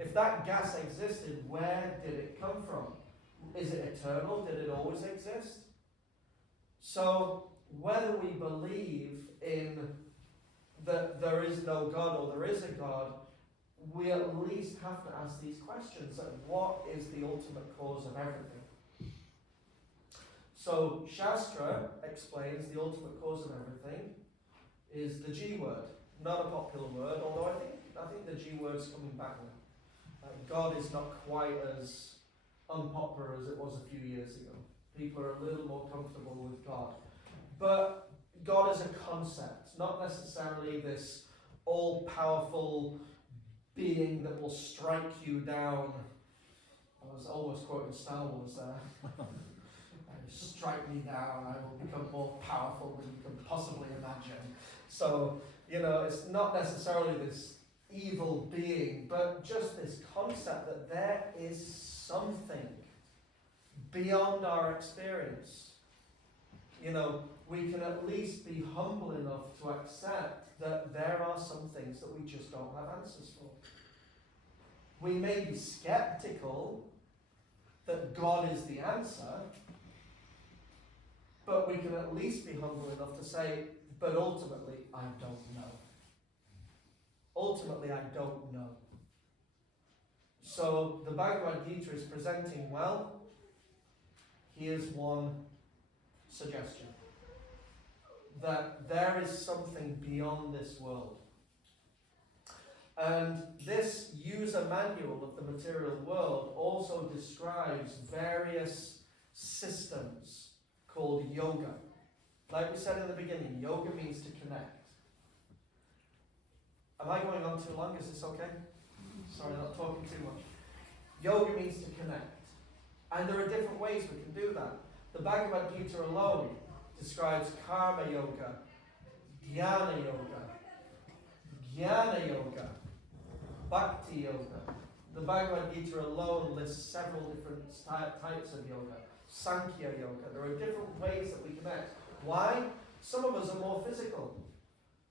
If that gas existed, where did it come from? Is it eternal? Did it always exist? So whether we believe in that there is no God or there is a God, we at least have to ask these questions. Like, what is the ultimate cause of everything? So Shastra explains the ultimate cause of everything is the G word. Not a popular word, although I think the G word's coming back now. God is not quite as unpopular as it was a few years ago. People are a little more comfortable with God. But God is a concept, not necessarily this all-powerful being that will strike you down. I was almost quoting Star Wars there. Strike me down, I will become more powerful than you can possibly imagine. So, it's not necessarily this evil being, but just this concept that there is something beyond our experience. We can at least be humble enough to accept that there are some things that we just don't have answers for. We may be skeptical that God is the answer, but we can at least be humble enough to say, but ultimately, I don't know. Ultimately, I don't know. So the Bhagavad Gita is presenting, well, here's one suggestion. That there is something beyond this world. And this user manual of the material world also describes various systems called yoga. Like we said in the beginning, yoga means to connect. Am I going on too long? Is this okay? Sorry, I'm not talking too much. Yoga means to connect. And there are different ways we can do that. The Bhagavad Gita alone describes karma yoga, dhyana yoga, jnana yoga, Bhakti yoga. The Bhagavad Gita alone lists several different types of yoga. Sankhya yoga. There are different ways that we connect. Why? Some of us are more physical.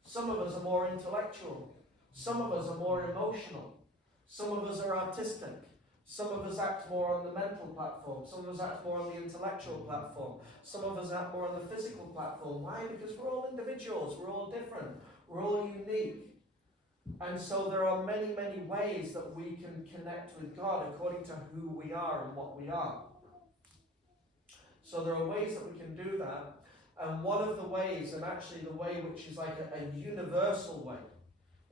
Some of us are more intellectual. Some of us are more emotional. Some of us are artistic. Some of us act more on the mental platform. Some of us act more on the intellectual platform. Some of us act more on the physical platform. Why? Because we're all individuals. We're all different. We're all unique. And so there are many, many ways that we can connect with God according to who we are and what we are. So there are ways that we can do that. And one of the ways, and actually the way which is like a universal way,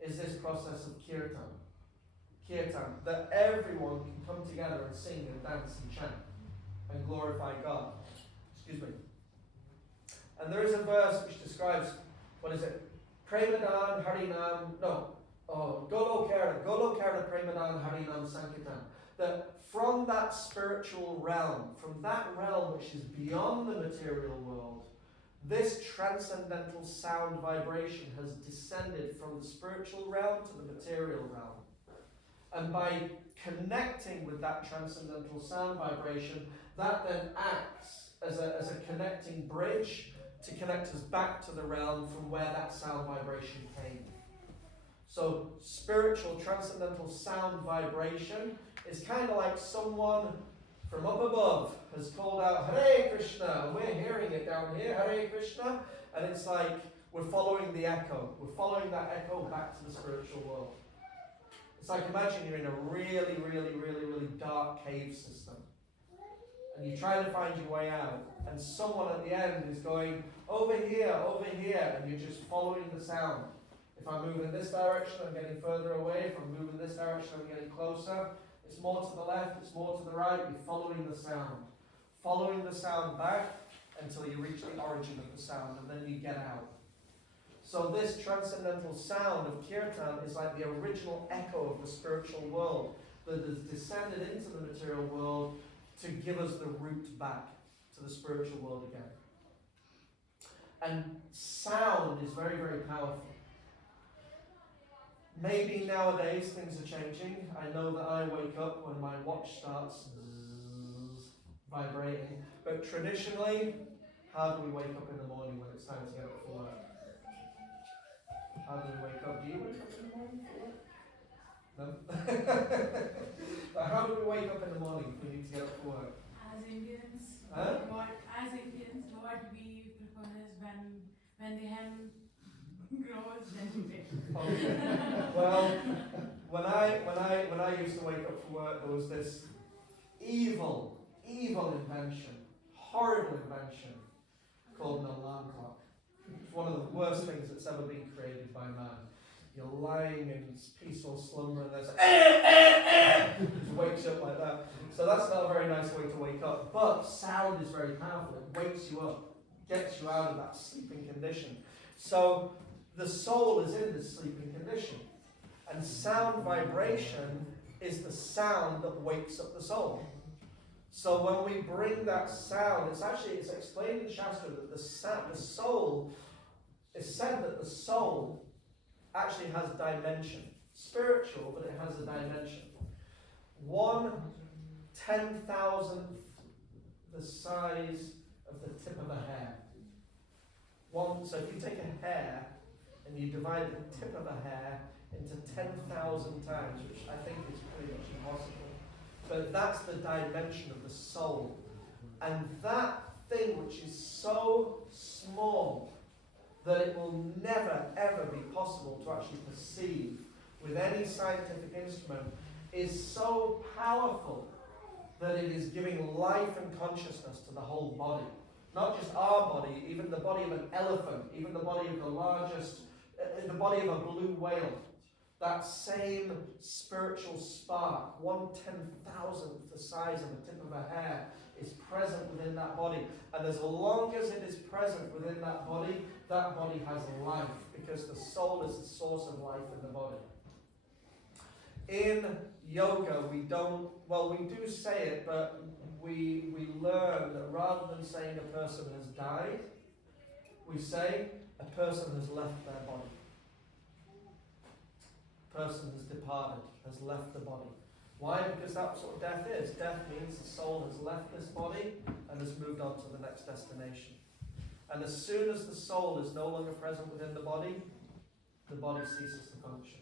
is this process of kirtan. Kirtan, that everyone can come together and sing and dance and chant and glorify God. Excuse me. And there is a verse which describes, what is it? Premadan Harinam, Golokara Premadan Harinam Sankirtan. That from that spiritual realm, from that realm which is beyond the material world, this transcendental sound vibration has descended from the spiritual realm to the material realm. And by connecting with that transcendental sound vibration, that then acts as a connecting bridge to connect us back to the realm from where that sound vibration came. So spiritual transcendental sound vibration is kind of like someone from up above has called out Hare Krishna, and we're hearing it down here, Hare Krishna, and it's like we're following the echo. We're following that echo back to the spiritual world. It's like, imagine you're in a really, really, really, really dark cave system, and you're trying to find your way out, and someone at the end is going, over here, and you're just following the sound. If I move in this direction, I'm getting further away. If I move in this direction, I'm getting closer. It's more to the left, it's more to the right. You're following the sound. Following the sound back until you reach the origin of the sound, and then you get out. So this transcendental sound of kirtan is like the original echo of the spiritual world that has descended into the material world to give us the route back to the spiritual world again. And sound is very, very powerful. Maybe nowadays things are changing. I know that I wake up when my watch starts vibrating. But traditionally, how do we wake up in the morning when it's time to get up for work? How do we wake up? Do you wake up in the morning for work? No? But how do we wake up in the morning if we need to get up for work? As Indians, Huh? what we prefer is when the hen grows, then we wake up. Okay. Well, when I used to wake up for work, there was this evil invention, horrible invention called an alarm clock. It's one of the worst things that's ever been created by man. You're lying in peaceful slumber and there's just wakes you up like that. So that's not a very nice way to wake up. But sound is very powerful. It wakes you up, gets you out of that sleeping condition. So the soul is in this sleeping condition. And sound vibration is the sound that wakes up the soul. So when we bring that sound, it's explained in Shastra that the soul, it's said that the soul actually has dimension. Spiritual, but it has a dimension. 1/10,000th the size of the tip of a hair. So if you take a hair and you divide the tip of a hair into 10,000 times, which I think is pretty much impossible. But that's the dimension of the soul. And that thing which is so small that it will never ever be possible to actually perceive with any scientific instrument is so powerful that it is giving life and consciousness to the whole body. Not just our body, even the body of an elephant, even the body of the largest, the body of a blue whale. That same spiritual spark, 1/10,000th the size of the tip of a hair, is present within that body. And as long as it is present within that body has life, because the soul is the source of life in the body. In yoga, we do say it, but we learn that rather than saying a person has died, we say a person has left their body. person has departed, has left the body. Why? Because that's what death is. Death means the soul has left this body and has moved on to the next destination. And as soon as the soul is no longer present within the body ceases to function.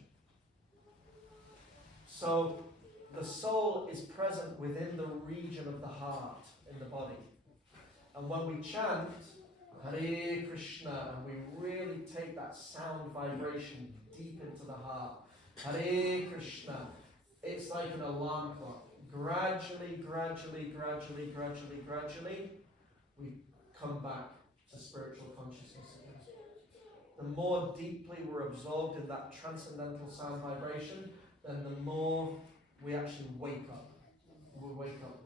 So the soul is present within the region of the heart in the body. And when we chant Hare Krishna, and we really take that sound vibration deep into the heart, Hare Krishna, it's like an alarm clock. Gradually, we come back to spiritual consciousness again. The more deeply we're absorbed in that transcendental sound vibration, then the more we actually wake up. We wake up.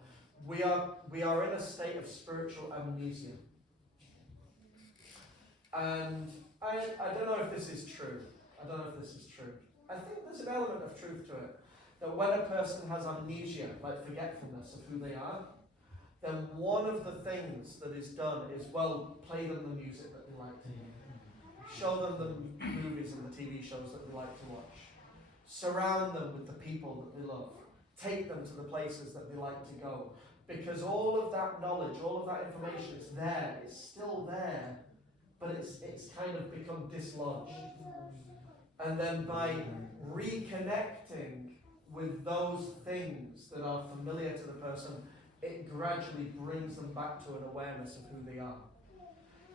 We are in a state of spiritual amnesia. And I don't know if this is true. I think there's an element of truth to it. That when a person has amnesia, like forgetfulness of who they are, then one of the things that is done is, well, play them the music that they like to hear. Show them the movies and the TV shows that they like to watch. Surround them with the people that they love. Take them to the places that they like to go. Because all of that knowledge, all of that information is there. It's still there. But it's kind of become dislodged. And then by reconnecting with those things that are familiar to the person, it gradually brings them back to an awareness of who they are.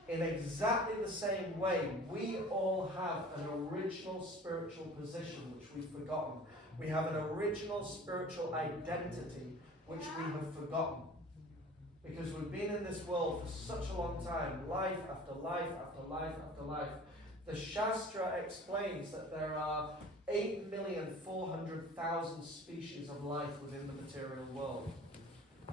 In exactly the same way, we all have an original spiritual position which we've forgotten. We have an original spiritual identity which we have forgotten. Because we've been in this world for such a long time, life after life after life after life. The Shastra explains that there are 8,400,000 species of life within the material world.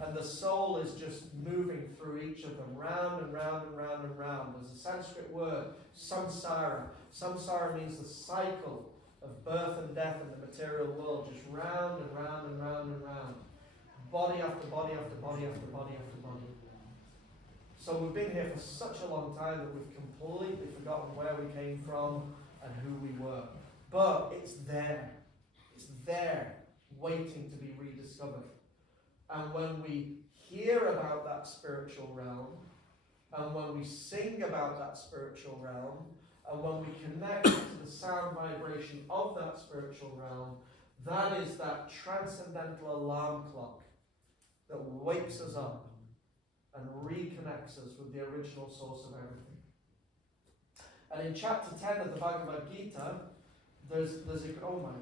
And the soul is just moving through each of them, round and round and round and round. There's a Sanskrit word, samsara. Samsara means the cycle of birth and death in the material world, just round and round and round and round. Body after body after body after body after body. So we've been here for such a long time that we've completely forgotten where we came from and who we were. But it's there. It's there, waiting to be rediscovered. And when we hear about that spiritual realm, and when we sing about that spiritual realm, and when we connect to the sound vibration of that spiritual realm, that is that transcendental alarm clock that wakes us up and reconnects us with the original source of everything. And in chapter 10 of the Bhagavad Gita, there's a, oh my,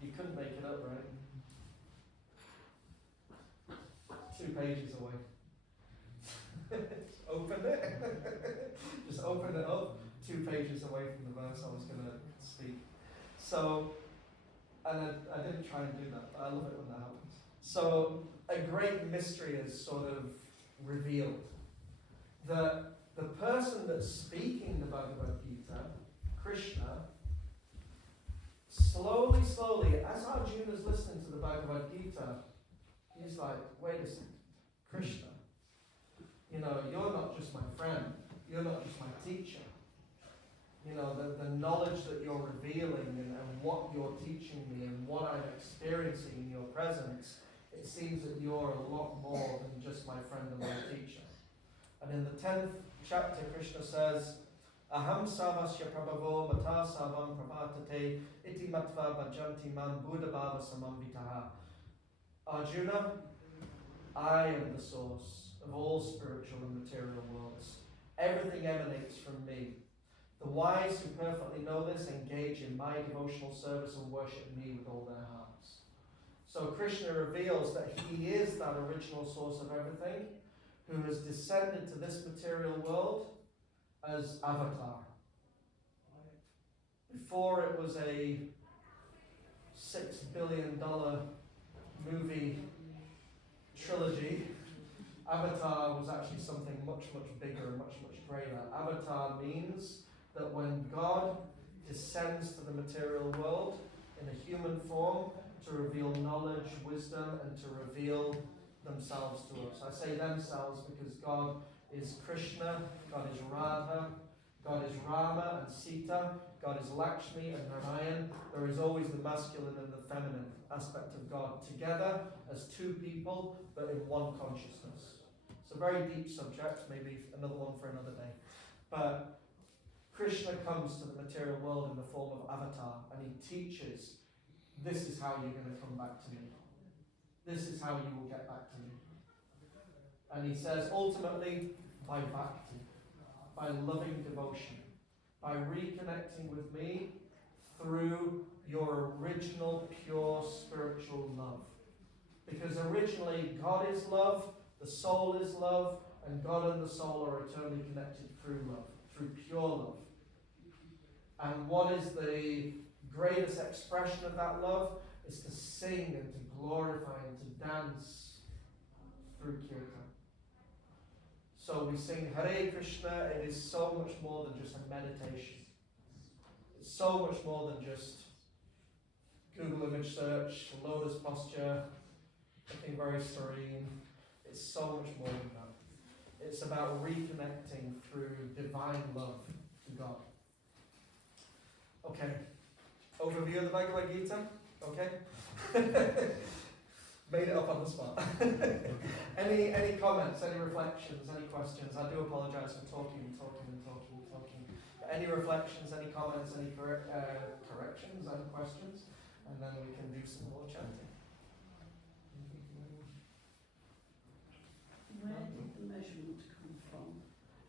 you couldn't make it up, right? 2 pages away. Open it. Just open it up. 2 pages away from the verse I was going to speak. So, and I didn't try and do that, but I love it when that happens. So, a great mystery is sort of revealed. That the person that's speaking the Bhagavad Gita, Krishna, slowly, as Arjuna is listening to the Bhagavad Gita, he's like, wait a second, Krishna, you're not just my friend, you're not just my teacher. The knowledge that you're revealing and what you're teaching me and what I'm experiencing in your presence, it seems that you're a lot more than just my friend and my teacher. And in the 10th chapter, Krishna says, Aham savasya prabhavo mata savam prabhatate iti matva bhajanti mam buddhabhava samamvitaha. Arjuna, I am the source of all spiritual and material worlds. Everything emanates from me. The wise who perfectly know this engage in my devotional service and worship me with all their hearts. So Krishna reveals that he is that original source of everything, who has descended to this material world as Avatar. Before it was a $6 billion movie trilogy, Avatar was actually something much, much bigger and much, much greater. Avatar means that when God descends to the material world in a human form to reveal knowledge, wisdom, and to reveal themselves to us. I say themselves because God is Krishna, God is Radha, God is Rama and Sita. God is Lakshmi and Narayan. There is always the masculine and the feminine aspect of God together as two people, but in one consciousness. It's a very deep subject, maybe another one for another day. But Krishna comes to the material world in the form of avatar, and he teaches, this is how you're going to come back to me. This is how you will get back to me. And he says, ultimately, by bhakti, by loving devotion, by reconnecting with me through your original pure spiritual love. Because originally, God is love, the soul is love, and God and the soul are eternally connected through love, through pure love. And what is the greatest expression of that love? Is to sing and to glorify and to dance through kirtan. So we sing Hare Krishna. It is so much more than just a meditation. It's so much more than just Google image search, lotus posture, looking very serene. It's so much more than that. It's about reconnecting through divine love to God. Okay. Overview of the Bhagavad Gita? Okay? Made it up on the spot. Any comments, any reflections, any questions? I do apologise for talking. Any reflections, any comments, any corrections, any questions? And then we can do some more chanting. Where did the measurement come from?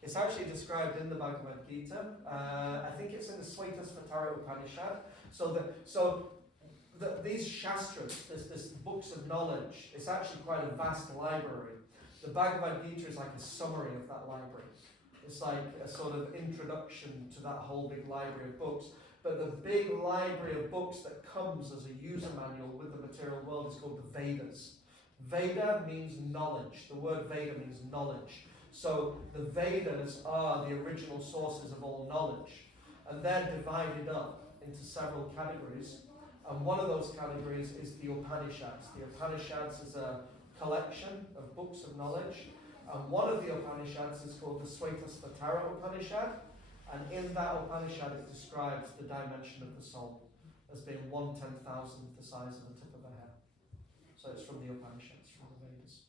It's actually described in the Bhagavad Gita. I think it's in the Svetasvatara Upanishad. These shastras, this books of knowledge, it's actually quite a vast library. The Bhagavad Gita is like a summary of that library. It's like a sort of introduction to that whole big library of books. But the big library of books that comes as a user manual with the material world is called the Vedas. Veda means knowledge. The word Veda means knowledge. So the Vedas are the original sources of all knowledge. And they're divided up into several categories. And one of those categories is the Upanishads. The Upanishads is a collection of books of knowledge. And one of the Upanishads is called the Svetasvatara Upanishad. And in that Upanishad it describes the dimension of the soul as being 1/10,000th the size of the tip of a hair. So it's from the Upanishads, from the Vedas.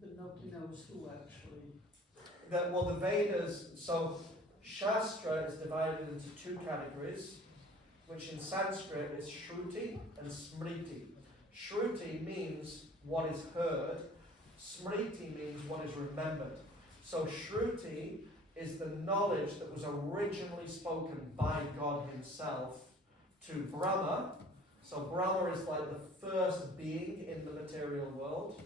But nobody knows who actually. The Vedas, so Shastra is divided into two categories, which in Sanskrit is Shruti and Smriti. Shruti means what is heard, Smriti means what is remembered. So Shruti is the knowledge that was originally spoken by God himself to Brahma. So Brahma is like the first being in the material world.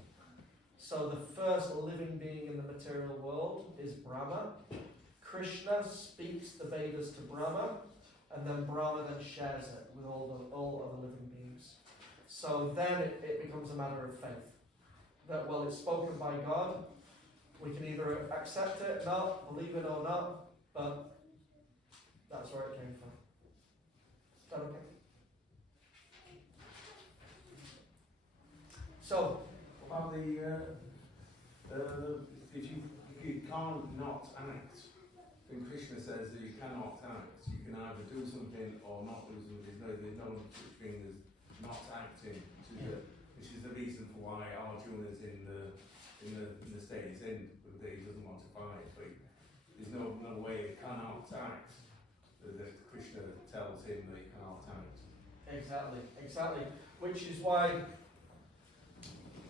So the first living being in the material world is Brahma. Krishna speaks the Vedas to Brahma, and then Brahma then shares it with all other living beings. So then it becomes a matter of faith. That, well, it's spoken by God. We can either accept it, not, believe it or not, but that's where it came from. Is that okay? So, about if you can't not act, then Krishna says that you cannot act. You can either do something or not do something. There's no such thing as not acting. Which is the reason for why Arjuna is in the state he's in, that he doesn't want to fight. But there's no way he cannot act. That Krishna tells him that he cannot act. Exactly. Which is why,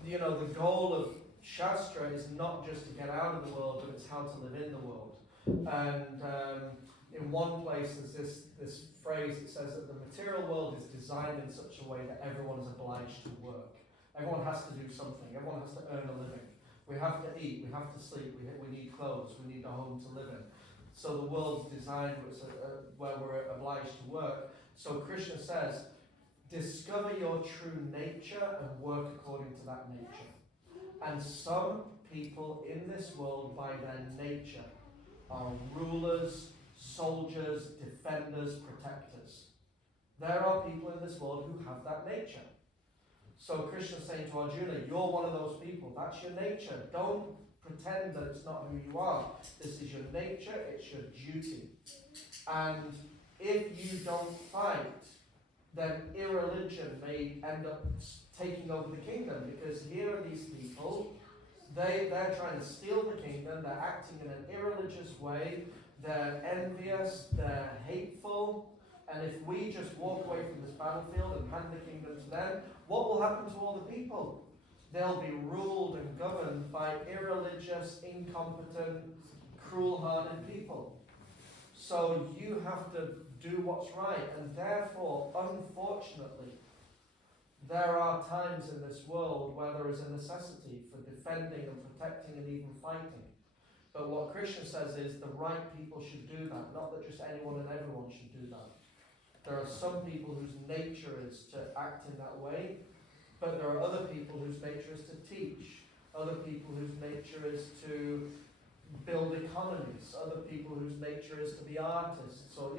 the goal of Shastra is not just to get out of the world, but it's how to live in the world. And in one place there's this phrase that says that the material world is designed in such a way that everyone is obliged to work. Everyone has to do something. Everyone has to earn a living. We have to eat. We have to sleep. We need clothes. We need a home to live in. So the world's designed where we're obliged to work. So Krishna says, discover your true nature and work according to that nature. And some people in this world, by their nature, are rulers, soldiers, defenders, protectors. There are people in this world who have that nature. So Krishna is saying to Arjuna, you're one of those people. That's your nature. Don't pretend that it's not who you are. This is your nature, it's your duty. And if you don't fight, then irreligion may end up taking over the kingdom, because here are these people, they're trying to steal the kingdom, they're acting in an irreligious way, they're envious, they're hateful, and if we just walk away from this battlefield and hand the kingdom to them, what will happen to all the people? They'll be ruled and governed by irreligious, incompetent, cruel-hearted people. So you have to do what's right, and therefore, unfortunately, there are times in this world where there is a necessity for defending and protecting and even fighting. But what Krishna says is the right people should do that, not that just anyone and everyone should do that. There are some people whose nature is to act in that way, but there are other people whose nature is to teach, other people whose nature is to build economies, other people whose nature is to be artists. So,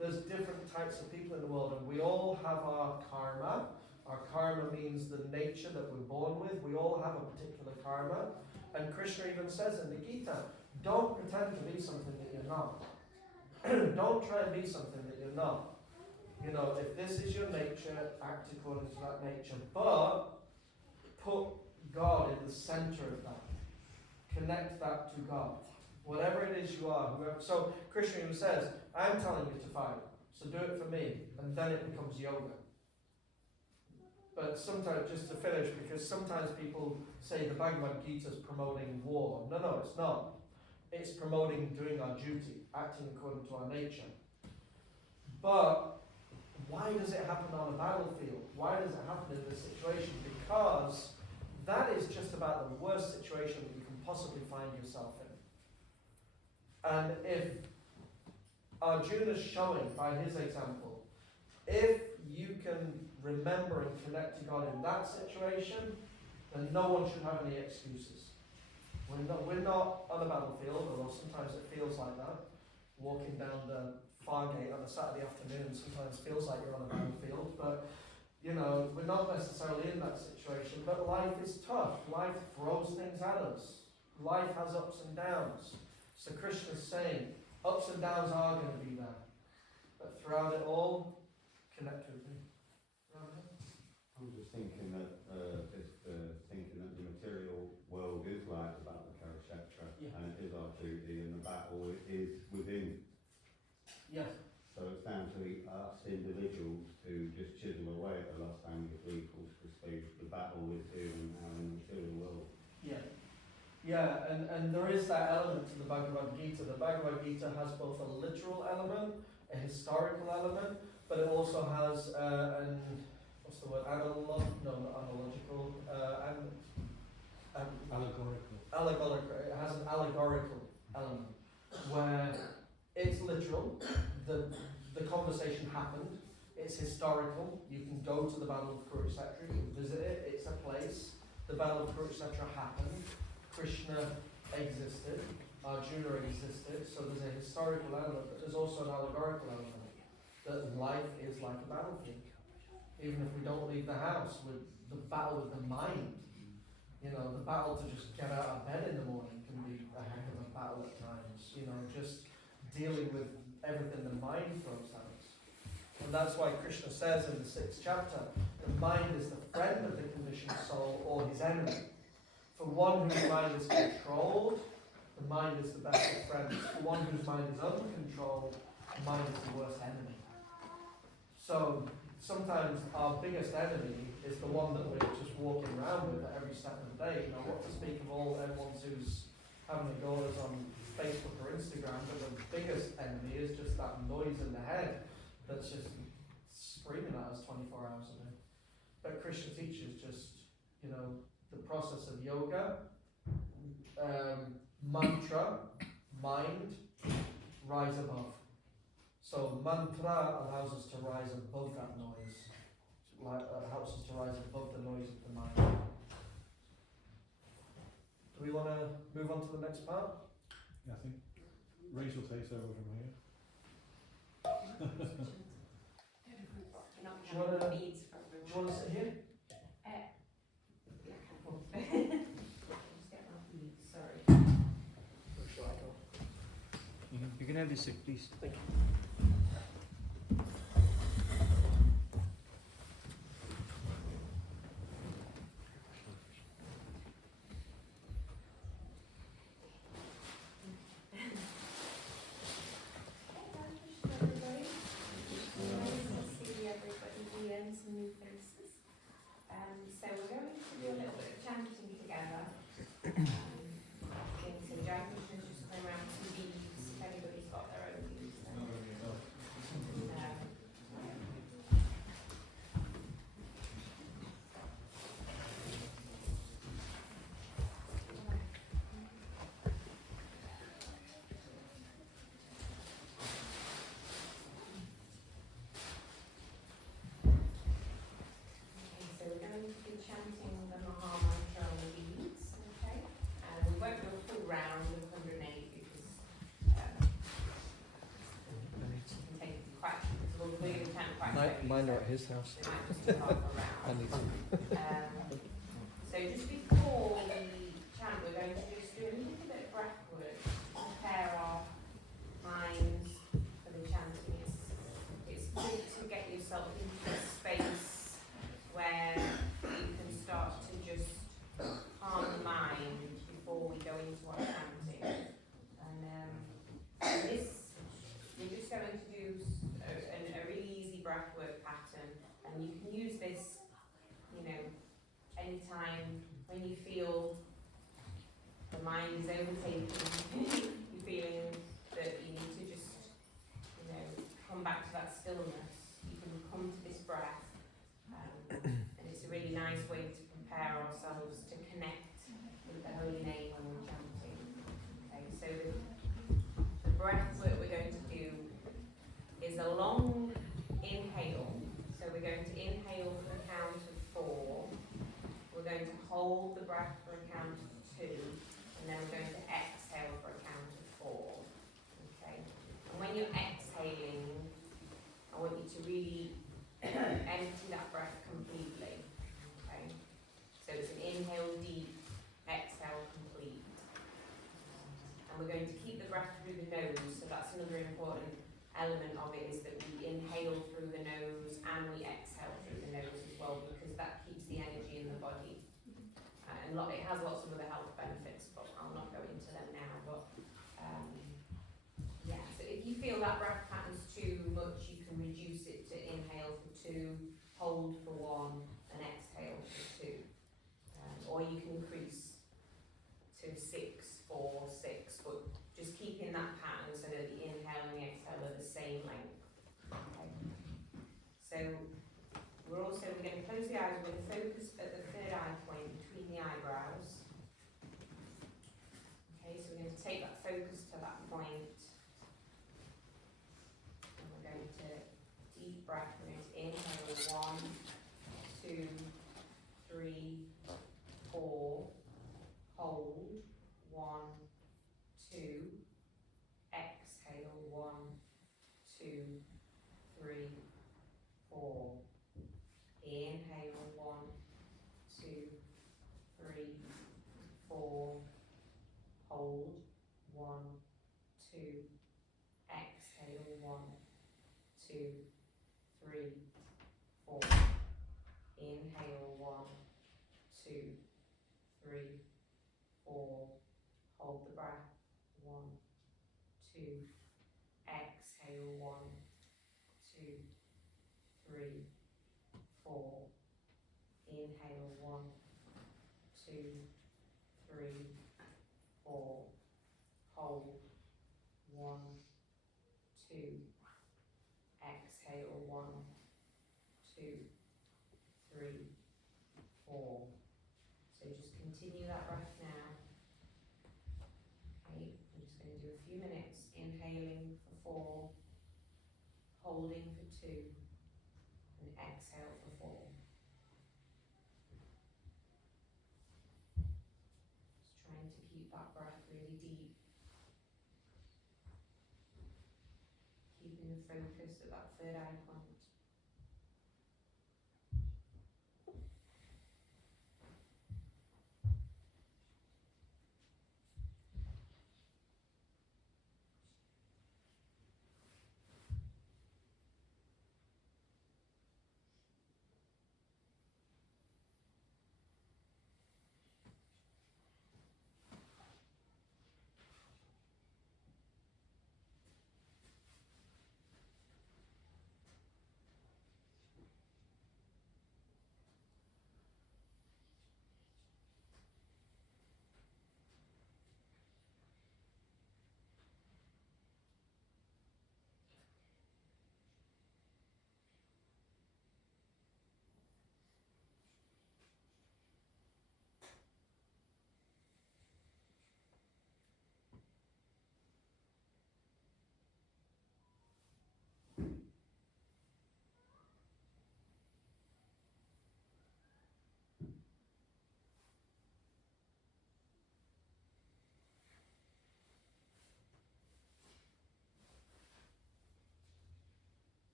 there's different types of people in the world, and we all have our karma. Our karma means the nature that we're born with. We all have a particular karma. And Krishna even says in the Gita, don't pretend to be something that you're not. Don't try and be something that you're not. If this is your nature, act according to that nature. But put God in the center of that. Connect that to God. Whatever it is you are, whoever. So Krishna even says, I'm telling you to fight, so do it for me. And then it becomes yoga. But sometimes, just to finish, because sometimes people say the Bhagavad Gita is promoting war. No, it's not. It's promoting doing our duty, acting according to our nature. But why does it happen on a battlefield? Why does it happen in this situation? Because that is just about the worst situation that you can possibly find yourself in. And if Arjuna's showing by his example, if you can remember and connect to God in that situation, then no one should have any excuses. We're not on a battlefield, although sometimes it feels like that. Walking down the Fargate on a Saturday afternoon sometimes feels like you're on a battlefield, but we're not necessarily in that situation. But life is tough. Life throws things at us. Life has ups and downs. So Krishna's saying, ups and downs are going to be there. But throughout it all, connect with me. I'm just thinking that the material world is like about the Kurukshetra, and it is our duty, and the battle is within. Yes. So it's down to us individuals to just chisel away at the lust, anger, greed, false prestige. The battle is here and now in the material world. Yeah, and there is that element to the Bhagavad Gita. The Bhagavad Gita has both a literal element, a historical element, but it also has analogical, allegorical. It has an allegorical element where it's literal. The conversation happened. It's historical. You can go to the Battle of Kurukshetra. You can visit it. It's a place. The Battle of Kurukshetra happened. Krishna existed. Arjuna existed. So there's a historical element, but there's also an allegorical element. That life is like a battlefield. Even if we don't leave the house, with the battle with the mind, the battle to just get out of bed in the morning can be a heck of a battle at times. Just dealing with everything the mind throws at us. And that's why Krishna says in the 6th chapter, the mind is the friend of the conditioned soul or his enemy. For one whose mind is controlled, the mind is the best of friends. For one whose mind is uncontrolled, the mind is the worst enemy. So sometimes our biggest enemy is the one that we're just walking around with at every step of the day. What to speak of all everyone who's having a go at us on Facebook or Instagram, but the biggest enemy is just that noise in the head that's just screaming at us 24 hours a day. But Krishna teaches just, the process of yoga, mantra, mind, rise above. So mantra allows us to rise above that noise. Helps us to rise above the noise of the mind. Do we want to move on to the next part? Yeah, I think Rachel takes over from here. Do you want to sit here? Just get my feet, sorry. can have this seat, please. Thank you. Hare Krishna, everybody. Nice to see everybody here and some new faces. So we're going to do a little bit of chanting together. So Jai Krishna's just going around some beads, if anybody's got their own beads. So we're going to be chanting the Maha Mantra on the beads, okay? We won't do a full round of 108 because it can take quite, we're going to chant quite slowly. Mine are So at his house. it might just be half a round. I need to. So just before we chant, we're going to just do a little bit of breath work to prepare our minds for the chanting. It's good to get yourself into a space where you can start to just calm the mind before we go into our chanting. And this, we're just going to do a really easy breath work pattern, and you can use this, you know, anytime when you feel the mind is overtaking, you're feeling that you need to just, you know, come back to that stillness. You can come to this breath, and it's a really nice way to prepare ourselves to connect with the holy name when we're chanting. Okay, so the breath work we're going to do is a long inhale. So we're going to inhale for the count of 4. We're going to hold the breath for a count of 2, and then we're going to exhale for a count of 4. Okay? And when you're exhaling, I want you to really empty that breath completely. Okay? So it's an inhale deep, exhale complete. And we're going to keep the breath through the nose, so that's another important element of it, is that we inhale through the nose and we exhale through the nose as well, because that keeps the energy in the body. And it has lots of other health benefits, but I'll not go into them now. But yeah, so if you feel that breath pattern's too much, you can reduce it to inhale for 2, hold for 1, and exhale for 2. Or you can increase to 6, 4, 6, but just keeping that pattern so that the inhale and the exhale are the same length. Okay. So we're going to close the eyes, we're going to focus at the third eye point between the eyebrows. Okay, so we're going to take that focus to that point. And we're going to deep breath, we're going to inhale 1, 2, 3, 4, hold, 1, 2, exhale, 1, 2, 3, 4. Inhale, 1, 2, 3, 4. Hold, 1, 2. Exhale, 1, 2, 3, 4. Inhale, 1, 2, 3, 4. Hold the breath, 1, 2. Exhale, 1, 2, 3, 4. Inhale, 1, 2, 3, 4. Hold, 1, 2. Exhale, 1, 2, 3, 4. So just continue that breath now. Okay, I'm just going to do a few minutes inhaling for 4, holding for 2, and exhale for 4. Just trying to keep that breath really deep. Keeping the focus at that third eye point.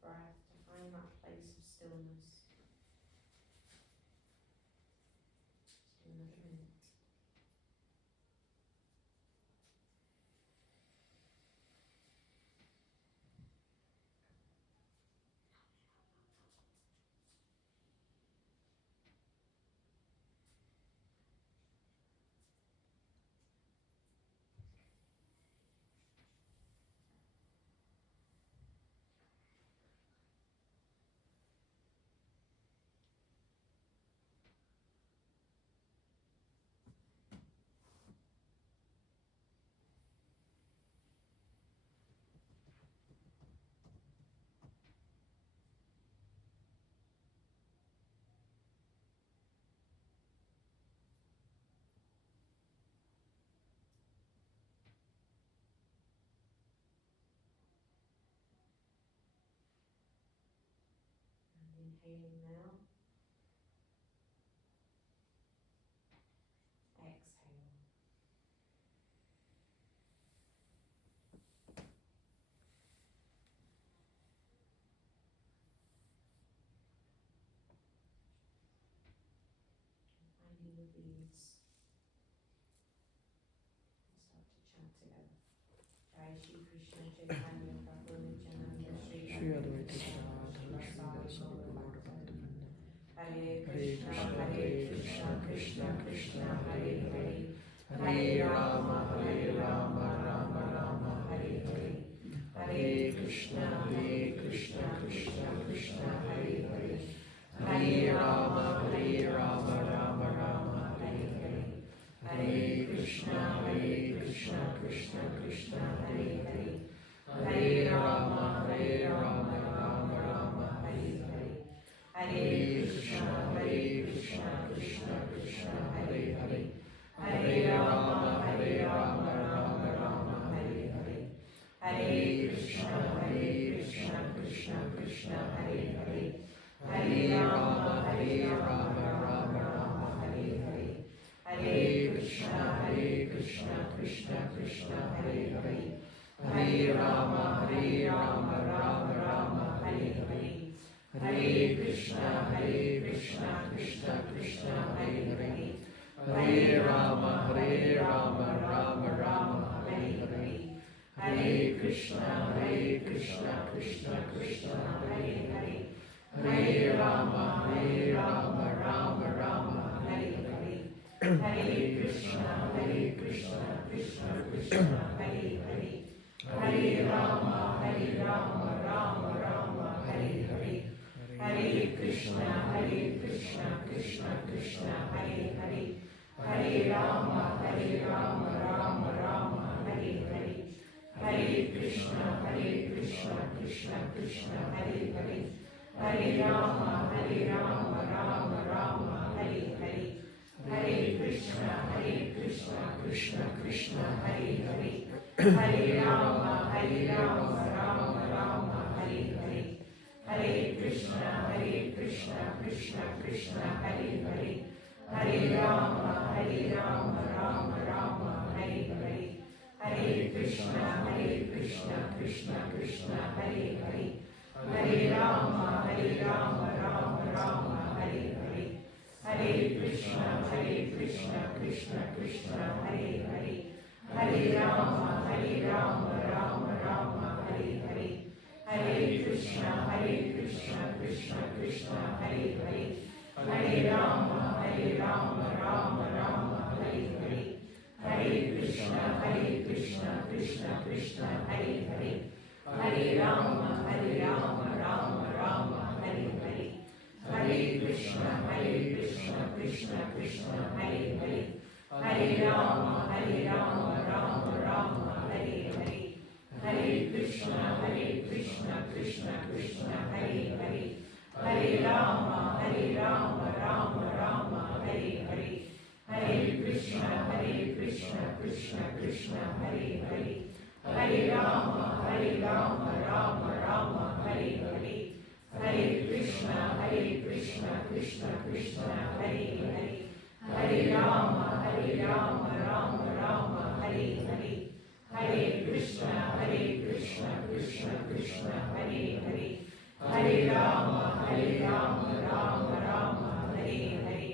breath, to find that place of stillness. Just do another minute. Inhaling now. Exhale. Finding with these. Start to chant together. Jai Shri Krishna Chaitanya Prabhu Nityananda Shri Advaita Gadadhara Sri Hare Krishna, Hare Krishna, Krishna Krishna, Hare Hare, Hare Rama, Rama Rama, Hare Hare, Hare Krishna, Krishna Krishna, Hare Hare, Hare Rama, Rama Rama, Hare Hare, Hare Krishna, Krishna Krishna, Hare Hare, Hare Rama, Rama Rama, Hare Hare, Hare Krishna, Krishna Krishna, Hare Hare, Hare Rama, Rama Rama, Hare Hare, Hare Krishna, Krishna Krishna, Hare Hare, Hare Rama, Rama Rama, Hare Hare, Hare Krishna, Krishna Krishna, Hare Hare, Hare Rama, Rama Rama, Hare Hare, Hare Krishna, Krishna Krishna, Hare Hare, Hare Rama, Rama Rama, Hare Hare, Hare Krishna, Krishna Krishna, Hare Hare, Hare Rama, Rama Rama, Hare Hare, Hare Krishna, Krishna Krishna, Hare Hare, Hare Rama, Rama Rama, Hare Hare, Hare Krishna, Krishna Krishna, Hare Hare, Hare Rama, Rama Rama, Hare Hare, Hare Krishna, Krishna Krishna, Hare Hare, Hare Rama, Rama Rama, Hare Hare, Hare Krishna, Krishna Krishna, Hare Hare, Hare Rama, Rama Rama, Hare Hare, Hare Krishna, Krishna Krishna, Hare Hare, Hare Rama, Rama Rama, Hare Hare, Hare Krishna, Krishna Krishna, Hare Hare, Hare Rama, Rama Rama, Hare Hare, Hare Krishna, Krishna Krishna, Hare Hare, Hare Rama, Rama Rama, Hare Hare, Hare Krishna, Krishna Krishna, Hare Hare, Hare Rama, Rama Rama, Hare Hare, Hare Krishna, Krishna Krishna, Hare Hare, Hare Rama, Rama Rama, Hare Hare, Hare Krishna, Krishna Krishna, Hare Hare, Hare Rama, Rama Rama, Hare Hare, Hare Krishna, Krishna Krishna, Hare Hare, Hare Rama, Rama Rama, Hare Hare, Hare Krishna, Krishna Krishna, Hare Hare, Hare Rama, Rama Rama, Hare Hare, Hare Krishna, Krishna Krishna, Hare Hare, Hare Rama, Rama Rama, Hare Hare, Hare Krishna, Krishna Krishna, Hare Hare, Hare Rama, Rama Rama, Hare Hare.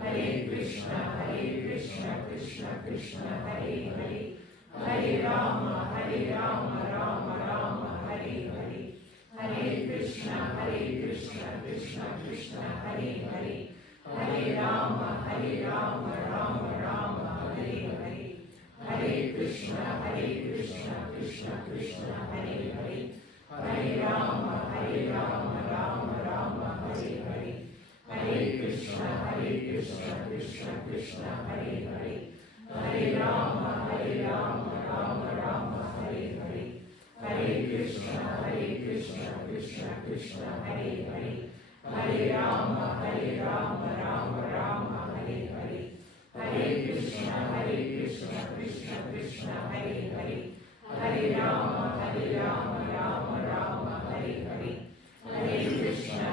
Hare Krishna, Krishna Krishna, Hare Hare. Hare Rama, Rama Rama, Hare Hare. Hare Krishna, Krishna Krishna, Hare Hare. Hare Rama, Rama Rama, Hare Hare. Hare Krishna, Krishna Krishna, Hare Hare. Hare Rama, Rama Rama, Hare Hare. Hare Krishna, Krishna Hare Hare. Hare Rama, Rama Rama, Hare Hare. Hare Krishna, Krishna Hare Hare. Hare Rama, Rama Rama, Hare Hare. Hare Krishna, Krishna Hare Hare. Hare Rama, Rama Rama, Hare Hare. Hare Krishna,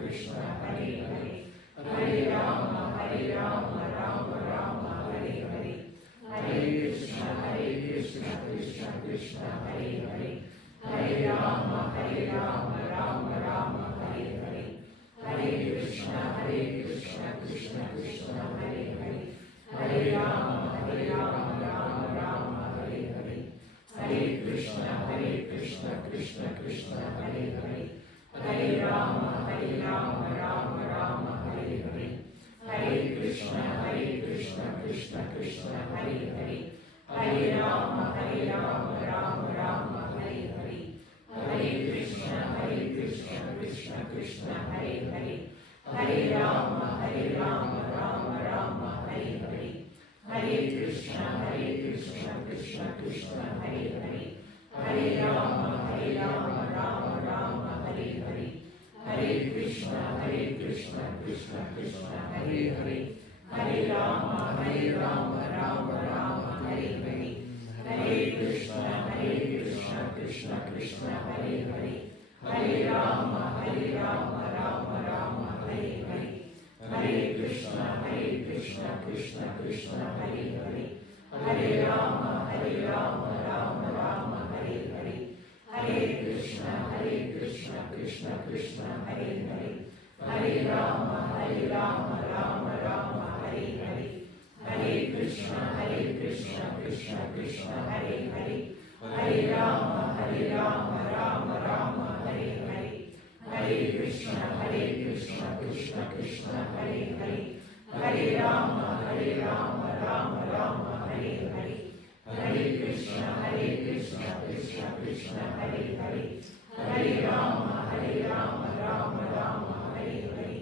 Krishna Hare Hare. Hare Rama, Rama Rama, Hare Hare. Hare Krishna, Krishna Hare Hare. Hare Rama, Rama Rama, Hare Hare. Hare Krishna, Krishna Hare Hare. Hare Rama, Rama Rama, Hare Hare. Hare Krishna, Krishna Hare Hare. Hare Rama, Rama Rama, Hare Hare. Hare Krishna, Krishna Hare Hare. Hare Rama, Rama Rama, Hare Hare. Hare Krishna, Krishna Hare Hare. Hare Rama, Rama Rama, Hare Hare. Hare Krishna, Krishna Hare Hare. Hare Rama, Rama Rama, Hare Hare. Hare Krishna, Krishna Hare Hare. Hare Rama, Rama Rama, Hare Hare. Hare Krishna, Krishna Hare Hare. Hare Rama, Rama Rama, Hare Hare. Hare Krishna, Krishna Hare Hare. Hare Rama, Rama Rama, Hare Hare. Hare Krishna, Krishna Hare Hare. Hare Rama, Rama Rama, Hare Hare. Hare Krishna, Krishna Hare Hare. Hare Rama, Rama Rama, Hare Hare. Hare Krishna, Krishna Hare Hare. Hare Rama, Rama Rama, Hare Hare. Hare Krishna, Krishna Hare Hare. Hare Rama, Rama Rama, Hare Hare. Hare Krishna, Krishna Hare Hare. Hare Rama, Rama Rama, Hare Hare.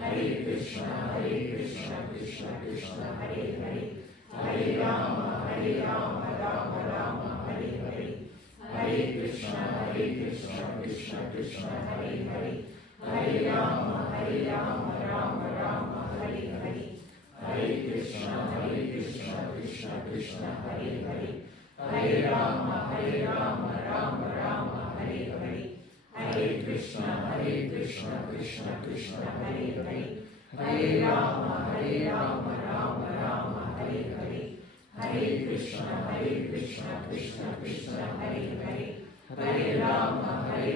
Hare Krishna, Krishna Hare Hare. Hare Rama, Rama Rama, Hare Hare. Hare Krishna, Krishna Hare Hare. Hare Rama, Rama Rama, Hare Hare. Hare Krishna, Krishna Hare Hare. Hare Rama, Rama Rama, Hare Hare. Hare Krishna, Krishna Hare Hare. Hare Rama, Rama Rama, Hare Hare. Hare Krishna, Krishna Hare Hare. Hare Rama,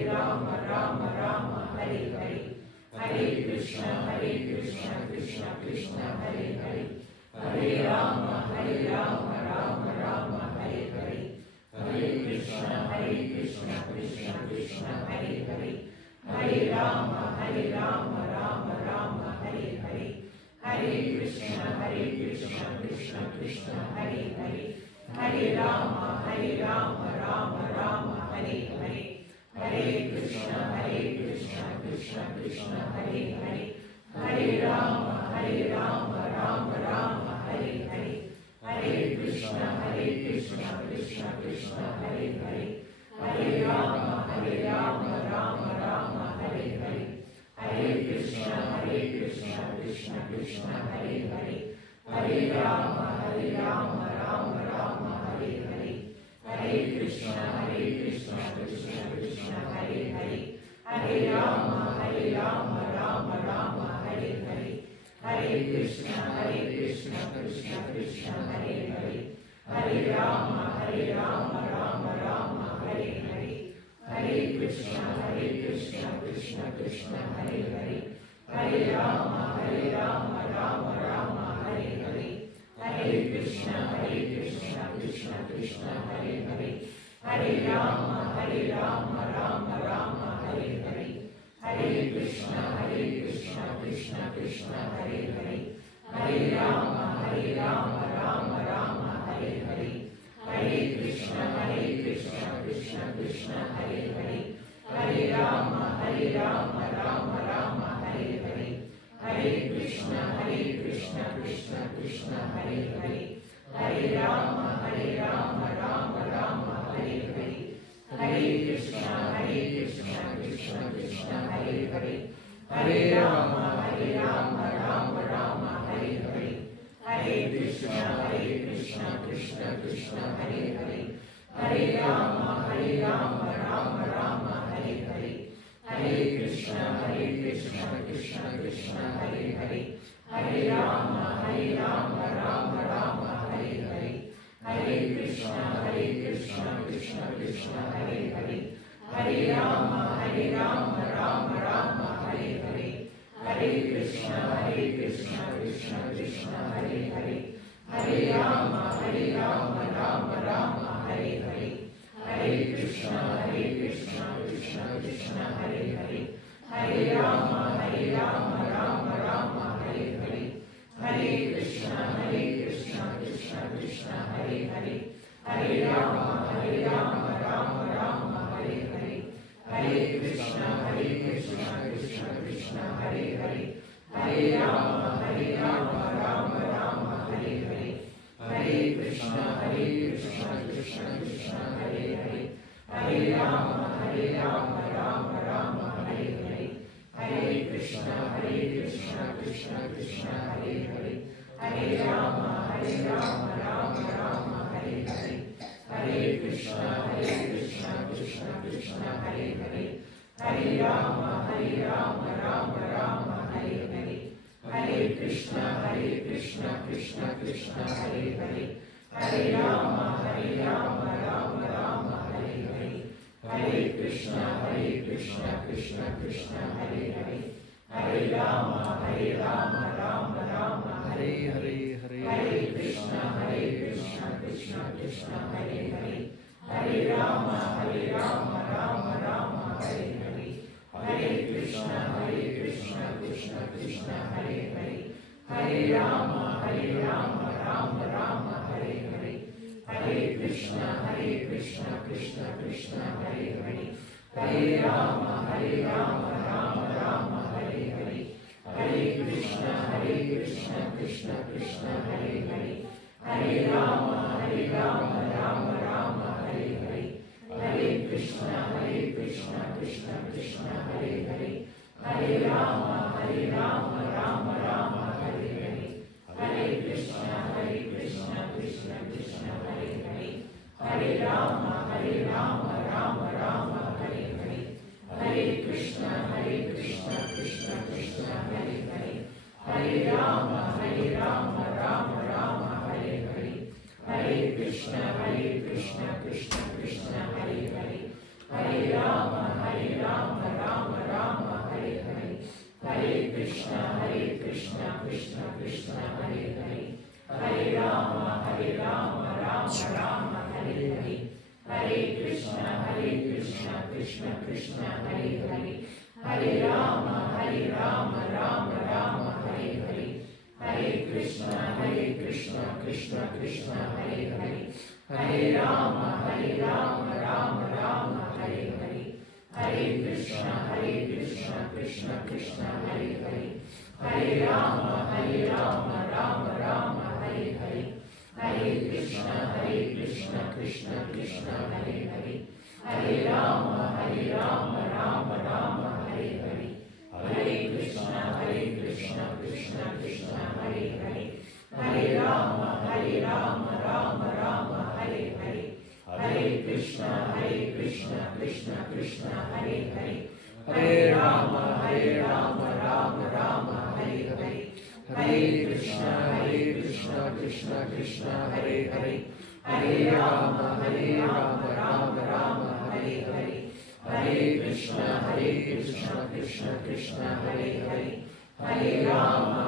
Rama Rama, Hare Hare. Hare Krishna, Krishna Hare Hare. Hare Rama, Rama Rama, Hare Hare. Hare Krishna, Krishna Hare Hare. Hare Rama, Rama Rama, Hare Hare. Hare Krishna, Krishna Hare Hare. Hare Rama, Rama Rama, Hare Hare. Hare Krishna, Krishna Hare Hare. Hare Rama, Rama Rama, Hare Hare. Hare Krishna, Krishna Hare Hare. Hare Rama, Rama Rama, Hare Hare. Hare Krishna, Krishna Hare Hare. Hare Rama, Rama Rama, Hare Hare. Hare Krishna, Krishna Hare Hare. Hare Rama, Rama Rama, Hare Hare. Hare Krishna, Krishna Krishna, Hare Hare, Hare Rama, Rama Rama, Hare Hare, Hare Krishna, Krishna Krishna, Hare Hare, Hare Rama, Rama Rama, Hare Hare, Hare Krishna, Krishna Krishna, Hare Hare, Hare Rama, Rama Rama, Hare Hare, Hare Krishna, Krishna Krishna, Hare Hare, Hare Rama, Rama Rama, Hare Hare, Hare Krishna, Krishna Krishna, Hare Hare, Hare Rama, Rama Rama, Hare Hare, Hare Krishna, Krishna Krishna, Hare Hare, Hare Rama, Rama Rama, Hare Hare, Hare Krishna, Krishna Krishna, Hare Hare, Hare Rama, Rama Rama, Hare Hare, Hare Krishna, Krishna Krishna, Hare Hare, Hare Rama, Rama Rama, Hare Hare, Hare Krishna, Krishna Krishna, Hare Hare, Hare Rama, Rama Rama, Hare Hare, Hare Krishna, Krishna Krishna, Hare Hare, Hare Rama, Rama Rama, Hare Hare, Hare Krishna, Krishna Krishna, Hare Hare, Hare Rama, Rama Rama, Hare Hare, Hare Krishna, Krishna Krishna, Hare Hare, Hare Rama, Rama Rama, Hare Hare, Hare Krishna, Krishna Krishna, Hare Hare, Hare Rama, Rama Rama, Hare Hare, Hare Krishna, Krishna Krishna, Hare Hare, Hare Rama, Rama Rama, Hare Hare, Hare Krishna, Krishna Krishna, Hare Hare, Hare Rama, Rama Rama, Hare Hare, Hare Krishna, Krishna Krishna, Hare Hare, Hare Rama, Rama Rama, Hare Hare, Hare Krishna, Krishna Krishna, Hare Hare, Hare Rama, Rama Rama, Hare Hare, Hare Krishna, Krishna Krishna, Hare Hare, Hare Rama, Rama Rama, Hare Hare, Hare Krishna, Krishna Krishna, Hare Hare, Hare Rama, Rama Rama, Hare Hare, Hare Krishna, Krishna Krishna, Hare Hare, Hare Rama, Rama Rama, Hare Hare, Hare Krishna, Krishna Krishna, Hare Hare, Hare Rama, Rama Rama, Hare Hare, Hare Krishna, Krishna Krishna, Hare Hare, Hare Rama, Rama Rama, Hare Hare, Hare Krishna, Krishna Krishna, Hare Hare, Hare Rama, Rama Rama, Hare Hare, Hare Krishna, Krishna Krishna, Hare Hare, Hare Rama, Rama Rama, Hare Hare, Hare Krishna, Krishna Krishna, Hare Hare, Hare Rama, Rama Rama, Hare Hare, Hare Krishna, Krishna Krishna, Hare Hare, Hare Rama, Rama Rama, Hare Hare, Hare Krishna, Krishna Krishna, Hare Hare, Hare Rama, Rama Rama, Hare Hare, Hare Krishna, Krishna Krishna, Hare Hare, Hare Rama, Rama Rama, Hare Hare, Hare Krishna, Krishna Krishna, Hare Hare, Hare Rama, Rama Rama, Hare Hare, Hare Krishna, Krishna Krishna, Hare Hare, Hare Rama, Rama Rama, Hare Hare, Hare Krishna, Krishna Krishna, Hare Hare, Hare Rama, Rama Rama, Hare Hare, Hare Krishna, Krishna Krishna, Hare Hare, Hare Rama, Rama Rama, Hare Hare, Hare Krishna, Krishna Krishna, Hare Hare, Hare Rama, Rama Rama, Hare Hare, Hare Krishna, Krishna Krishna, Hare Hare, Hare Rama, Rama Rama, Hare Hare, Hare Krishna, Krishna Krishna, Hare Hare, Hare Rama,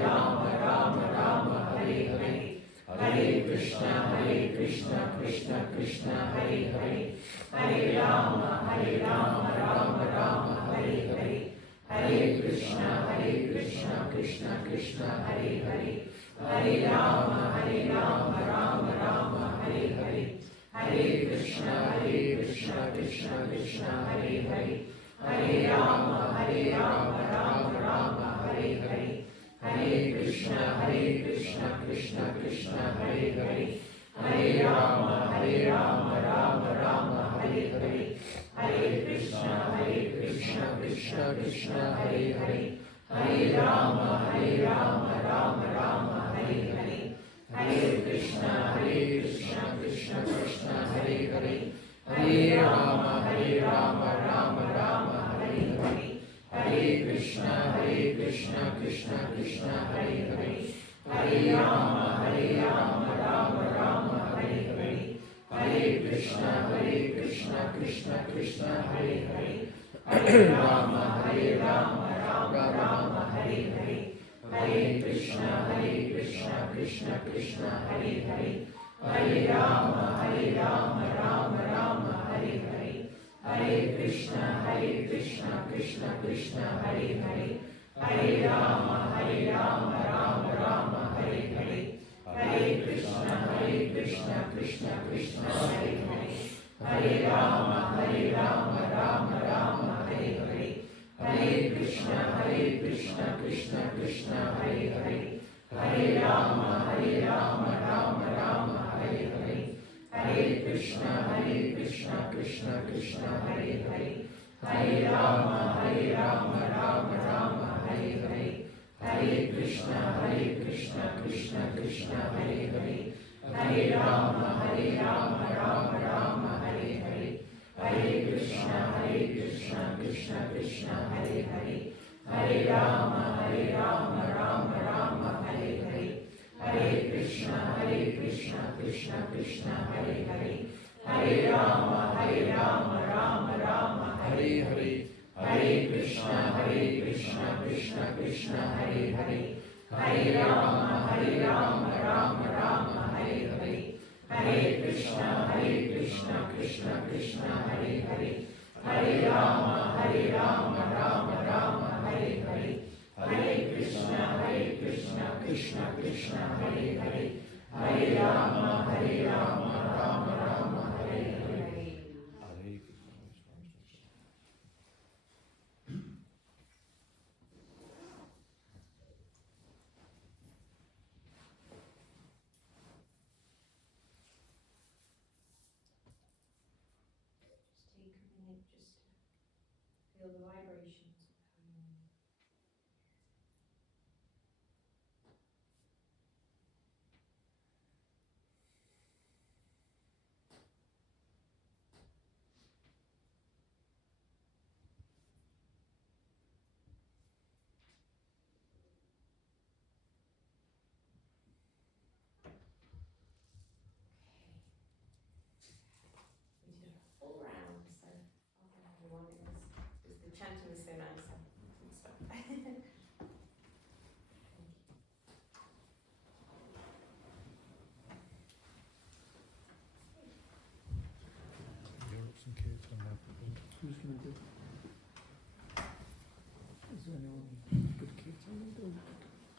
Rama Rama, Hare Hare, Hare Krishna, Krishna Krishna, Hare Hare, Hare Rama, Rama Rama, Hare Hare, Hare Krishna, Krishna Krishna, Hare Hare, Hare Rama, Rama Rama, Hare Hare, Hare Krishna, Krishna Krishna, Hare Hare, Hare Rama, Rama Rama, Hare Hare, Hare Krishna, Krishna Krishna, Hare Hare, Hare Rama, Rama Rama, Hare Hare, Hare Krishna, Krishna Krishna, Hare Hare, Hare Rama, Rama Rama, Hare Hare, Hare Krishna, Krishna Krishna, Hare Hare, Hare Rama, Rama Rama, Hare Hare, Hare Krishna, Krishna Krishna, Hare Hare, Hare Rama, Rama Rama, Hare Hare, Hare Krishna, Krishna Krishna, Hare Hare, Hare Rama, Rama Rama, Hare Hare, Hare Krishna, Krishna Krishna, Hare Hare, Hare Rama, Rama Rama, Hare Hare, Hare Krishna, Krishna Krishna, Hare Hare, Hare Rama, Rama Rama, Hare Hare, Hare Krishna, Krishna Krishna, Hare Hare, Hare Rama, Rama Rama, Hare Hare, Hare Krishna, Krishna Krishna, Hare Hare, Hare Rama, Rama Rama, Hare Hare, Hare Krishna, Krishna Krishna, Hare Hare, Hare Rama, Rama Rama, Hare Hare, Hare Krishna, Krishna Krishna, Hare Hare, Hare Rama, Rama Rama, Hare Hare, Hare Krishna, Krishna Krishna, Hare Hare, Hare Rama, Rama Rama, Hare Hare, Hare Krishna, Krishna Krishna, Hare Hare, Hare Rama, Rama Rama, Hare Hare, Hare Krishna, Krishna Krishna, Hare Hare, Hare Rama, Rama Rama, Hare Hare, Hare Krishna, Krishna Krishna, Hare Hare, Hare Rama, Rama Rama, Hare Hare, Hare Krishna, Krishna Krishna, Hare Hare, Hare Rama, Rama Rama, Hare Hare. Just take a minute just to feel the vibrations going on. We did a full round, so well done everyone. The chanting was so nice. I didn't stop. Who's going to do? Is there anyone good kids on the do?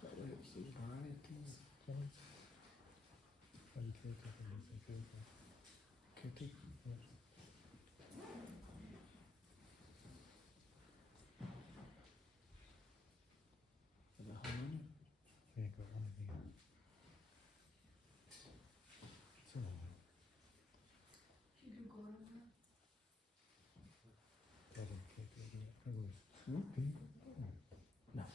That way it's the variety. Kitty? Is it harmony? You do go on that. No.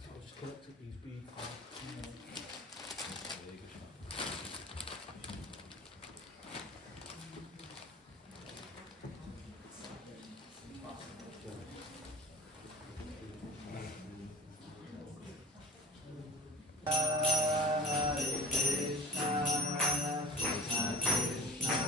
So I just collected these beads. Hare Krishna, Krishna Krishna,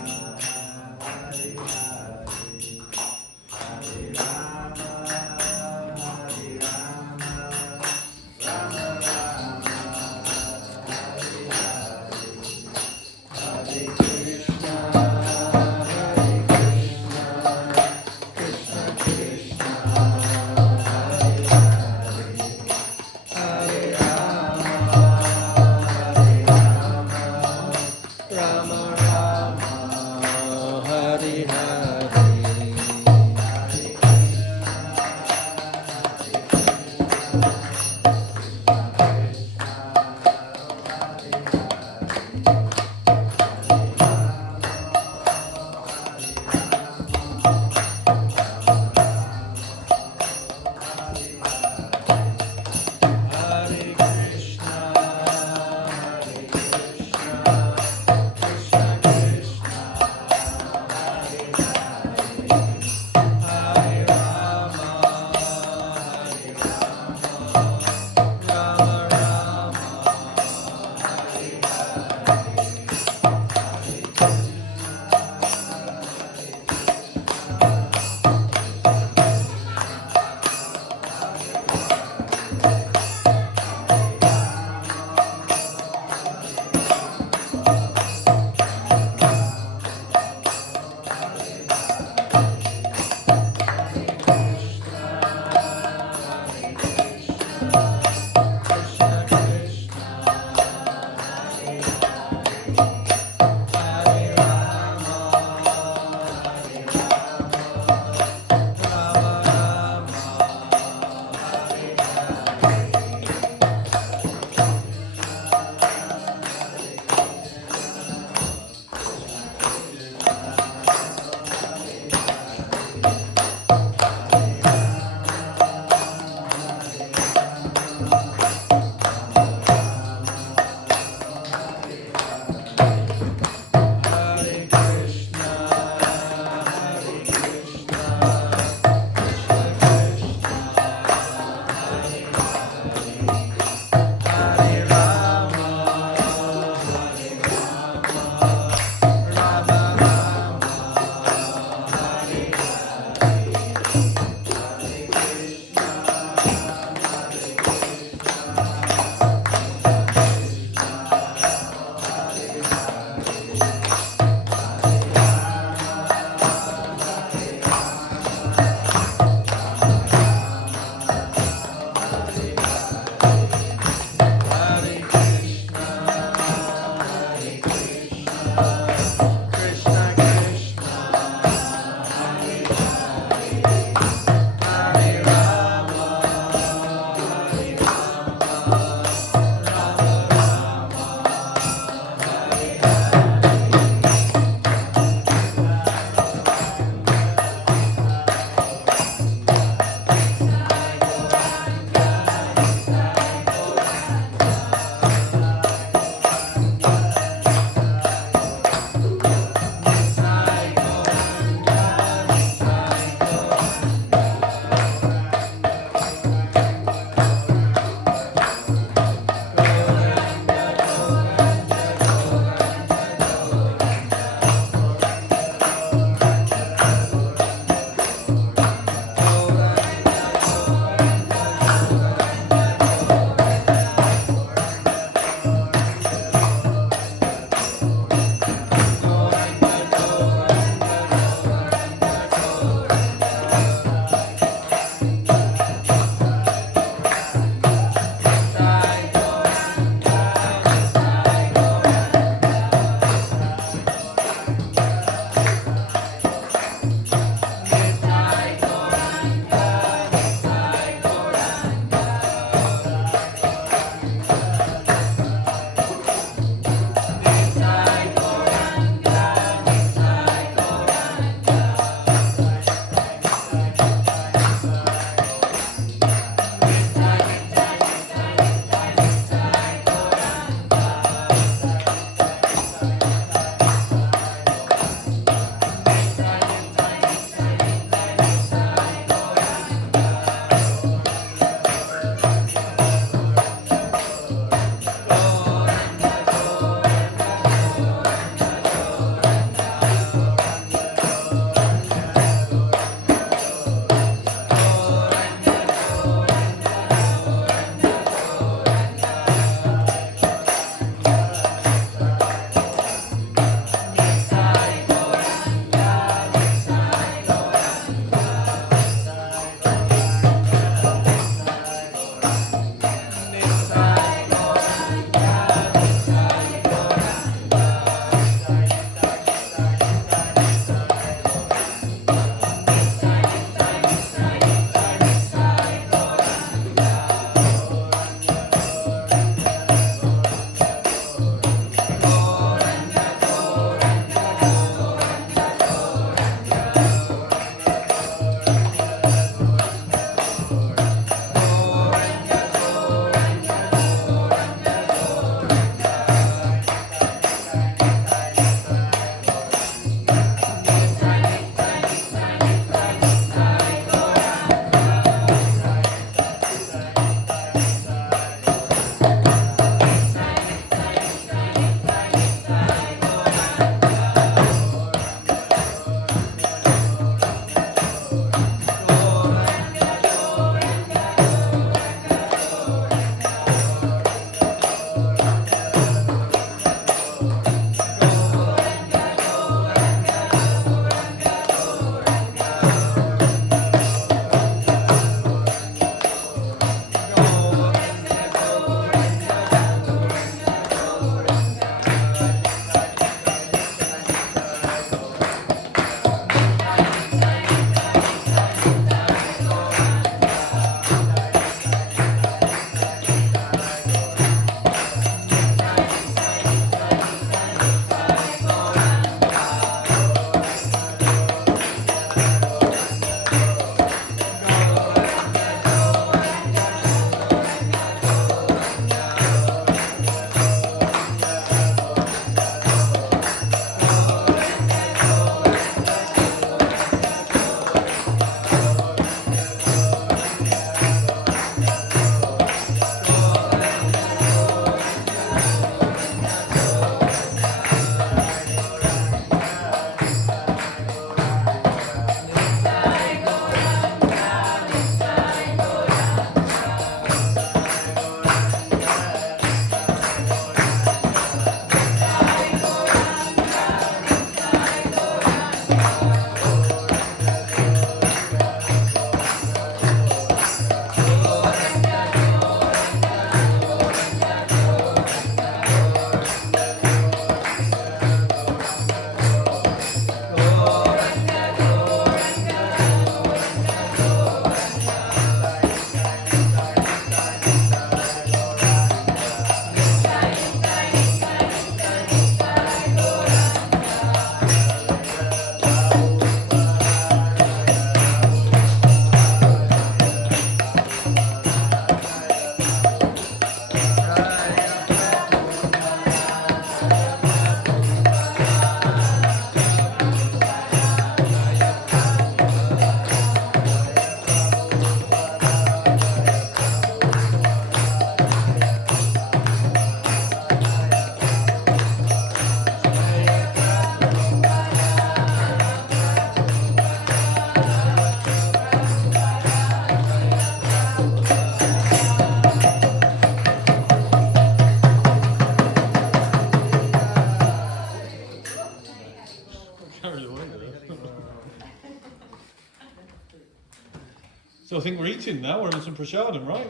So I think we're eating now. We're having some prasadam, right?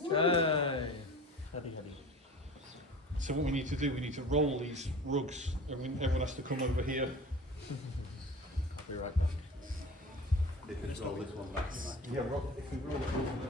Hey. Hadi hadi. So what we need to do, we need to roll these rugs. Everyone has to come over here. I'll be right back. If it's roll this one back. Yeah, if we roll it.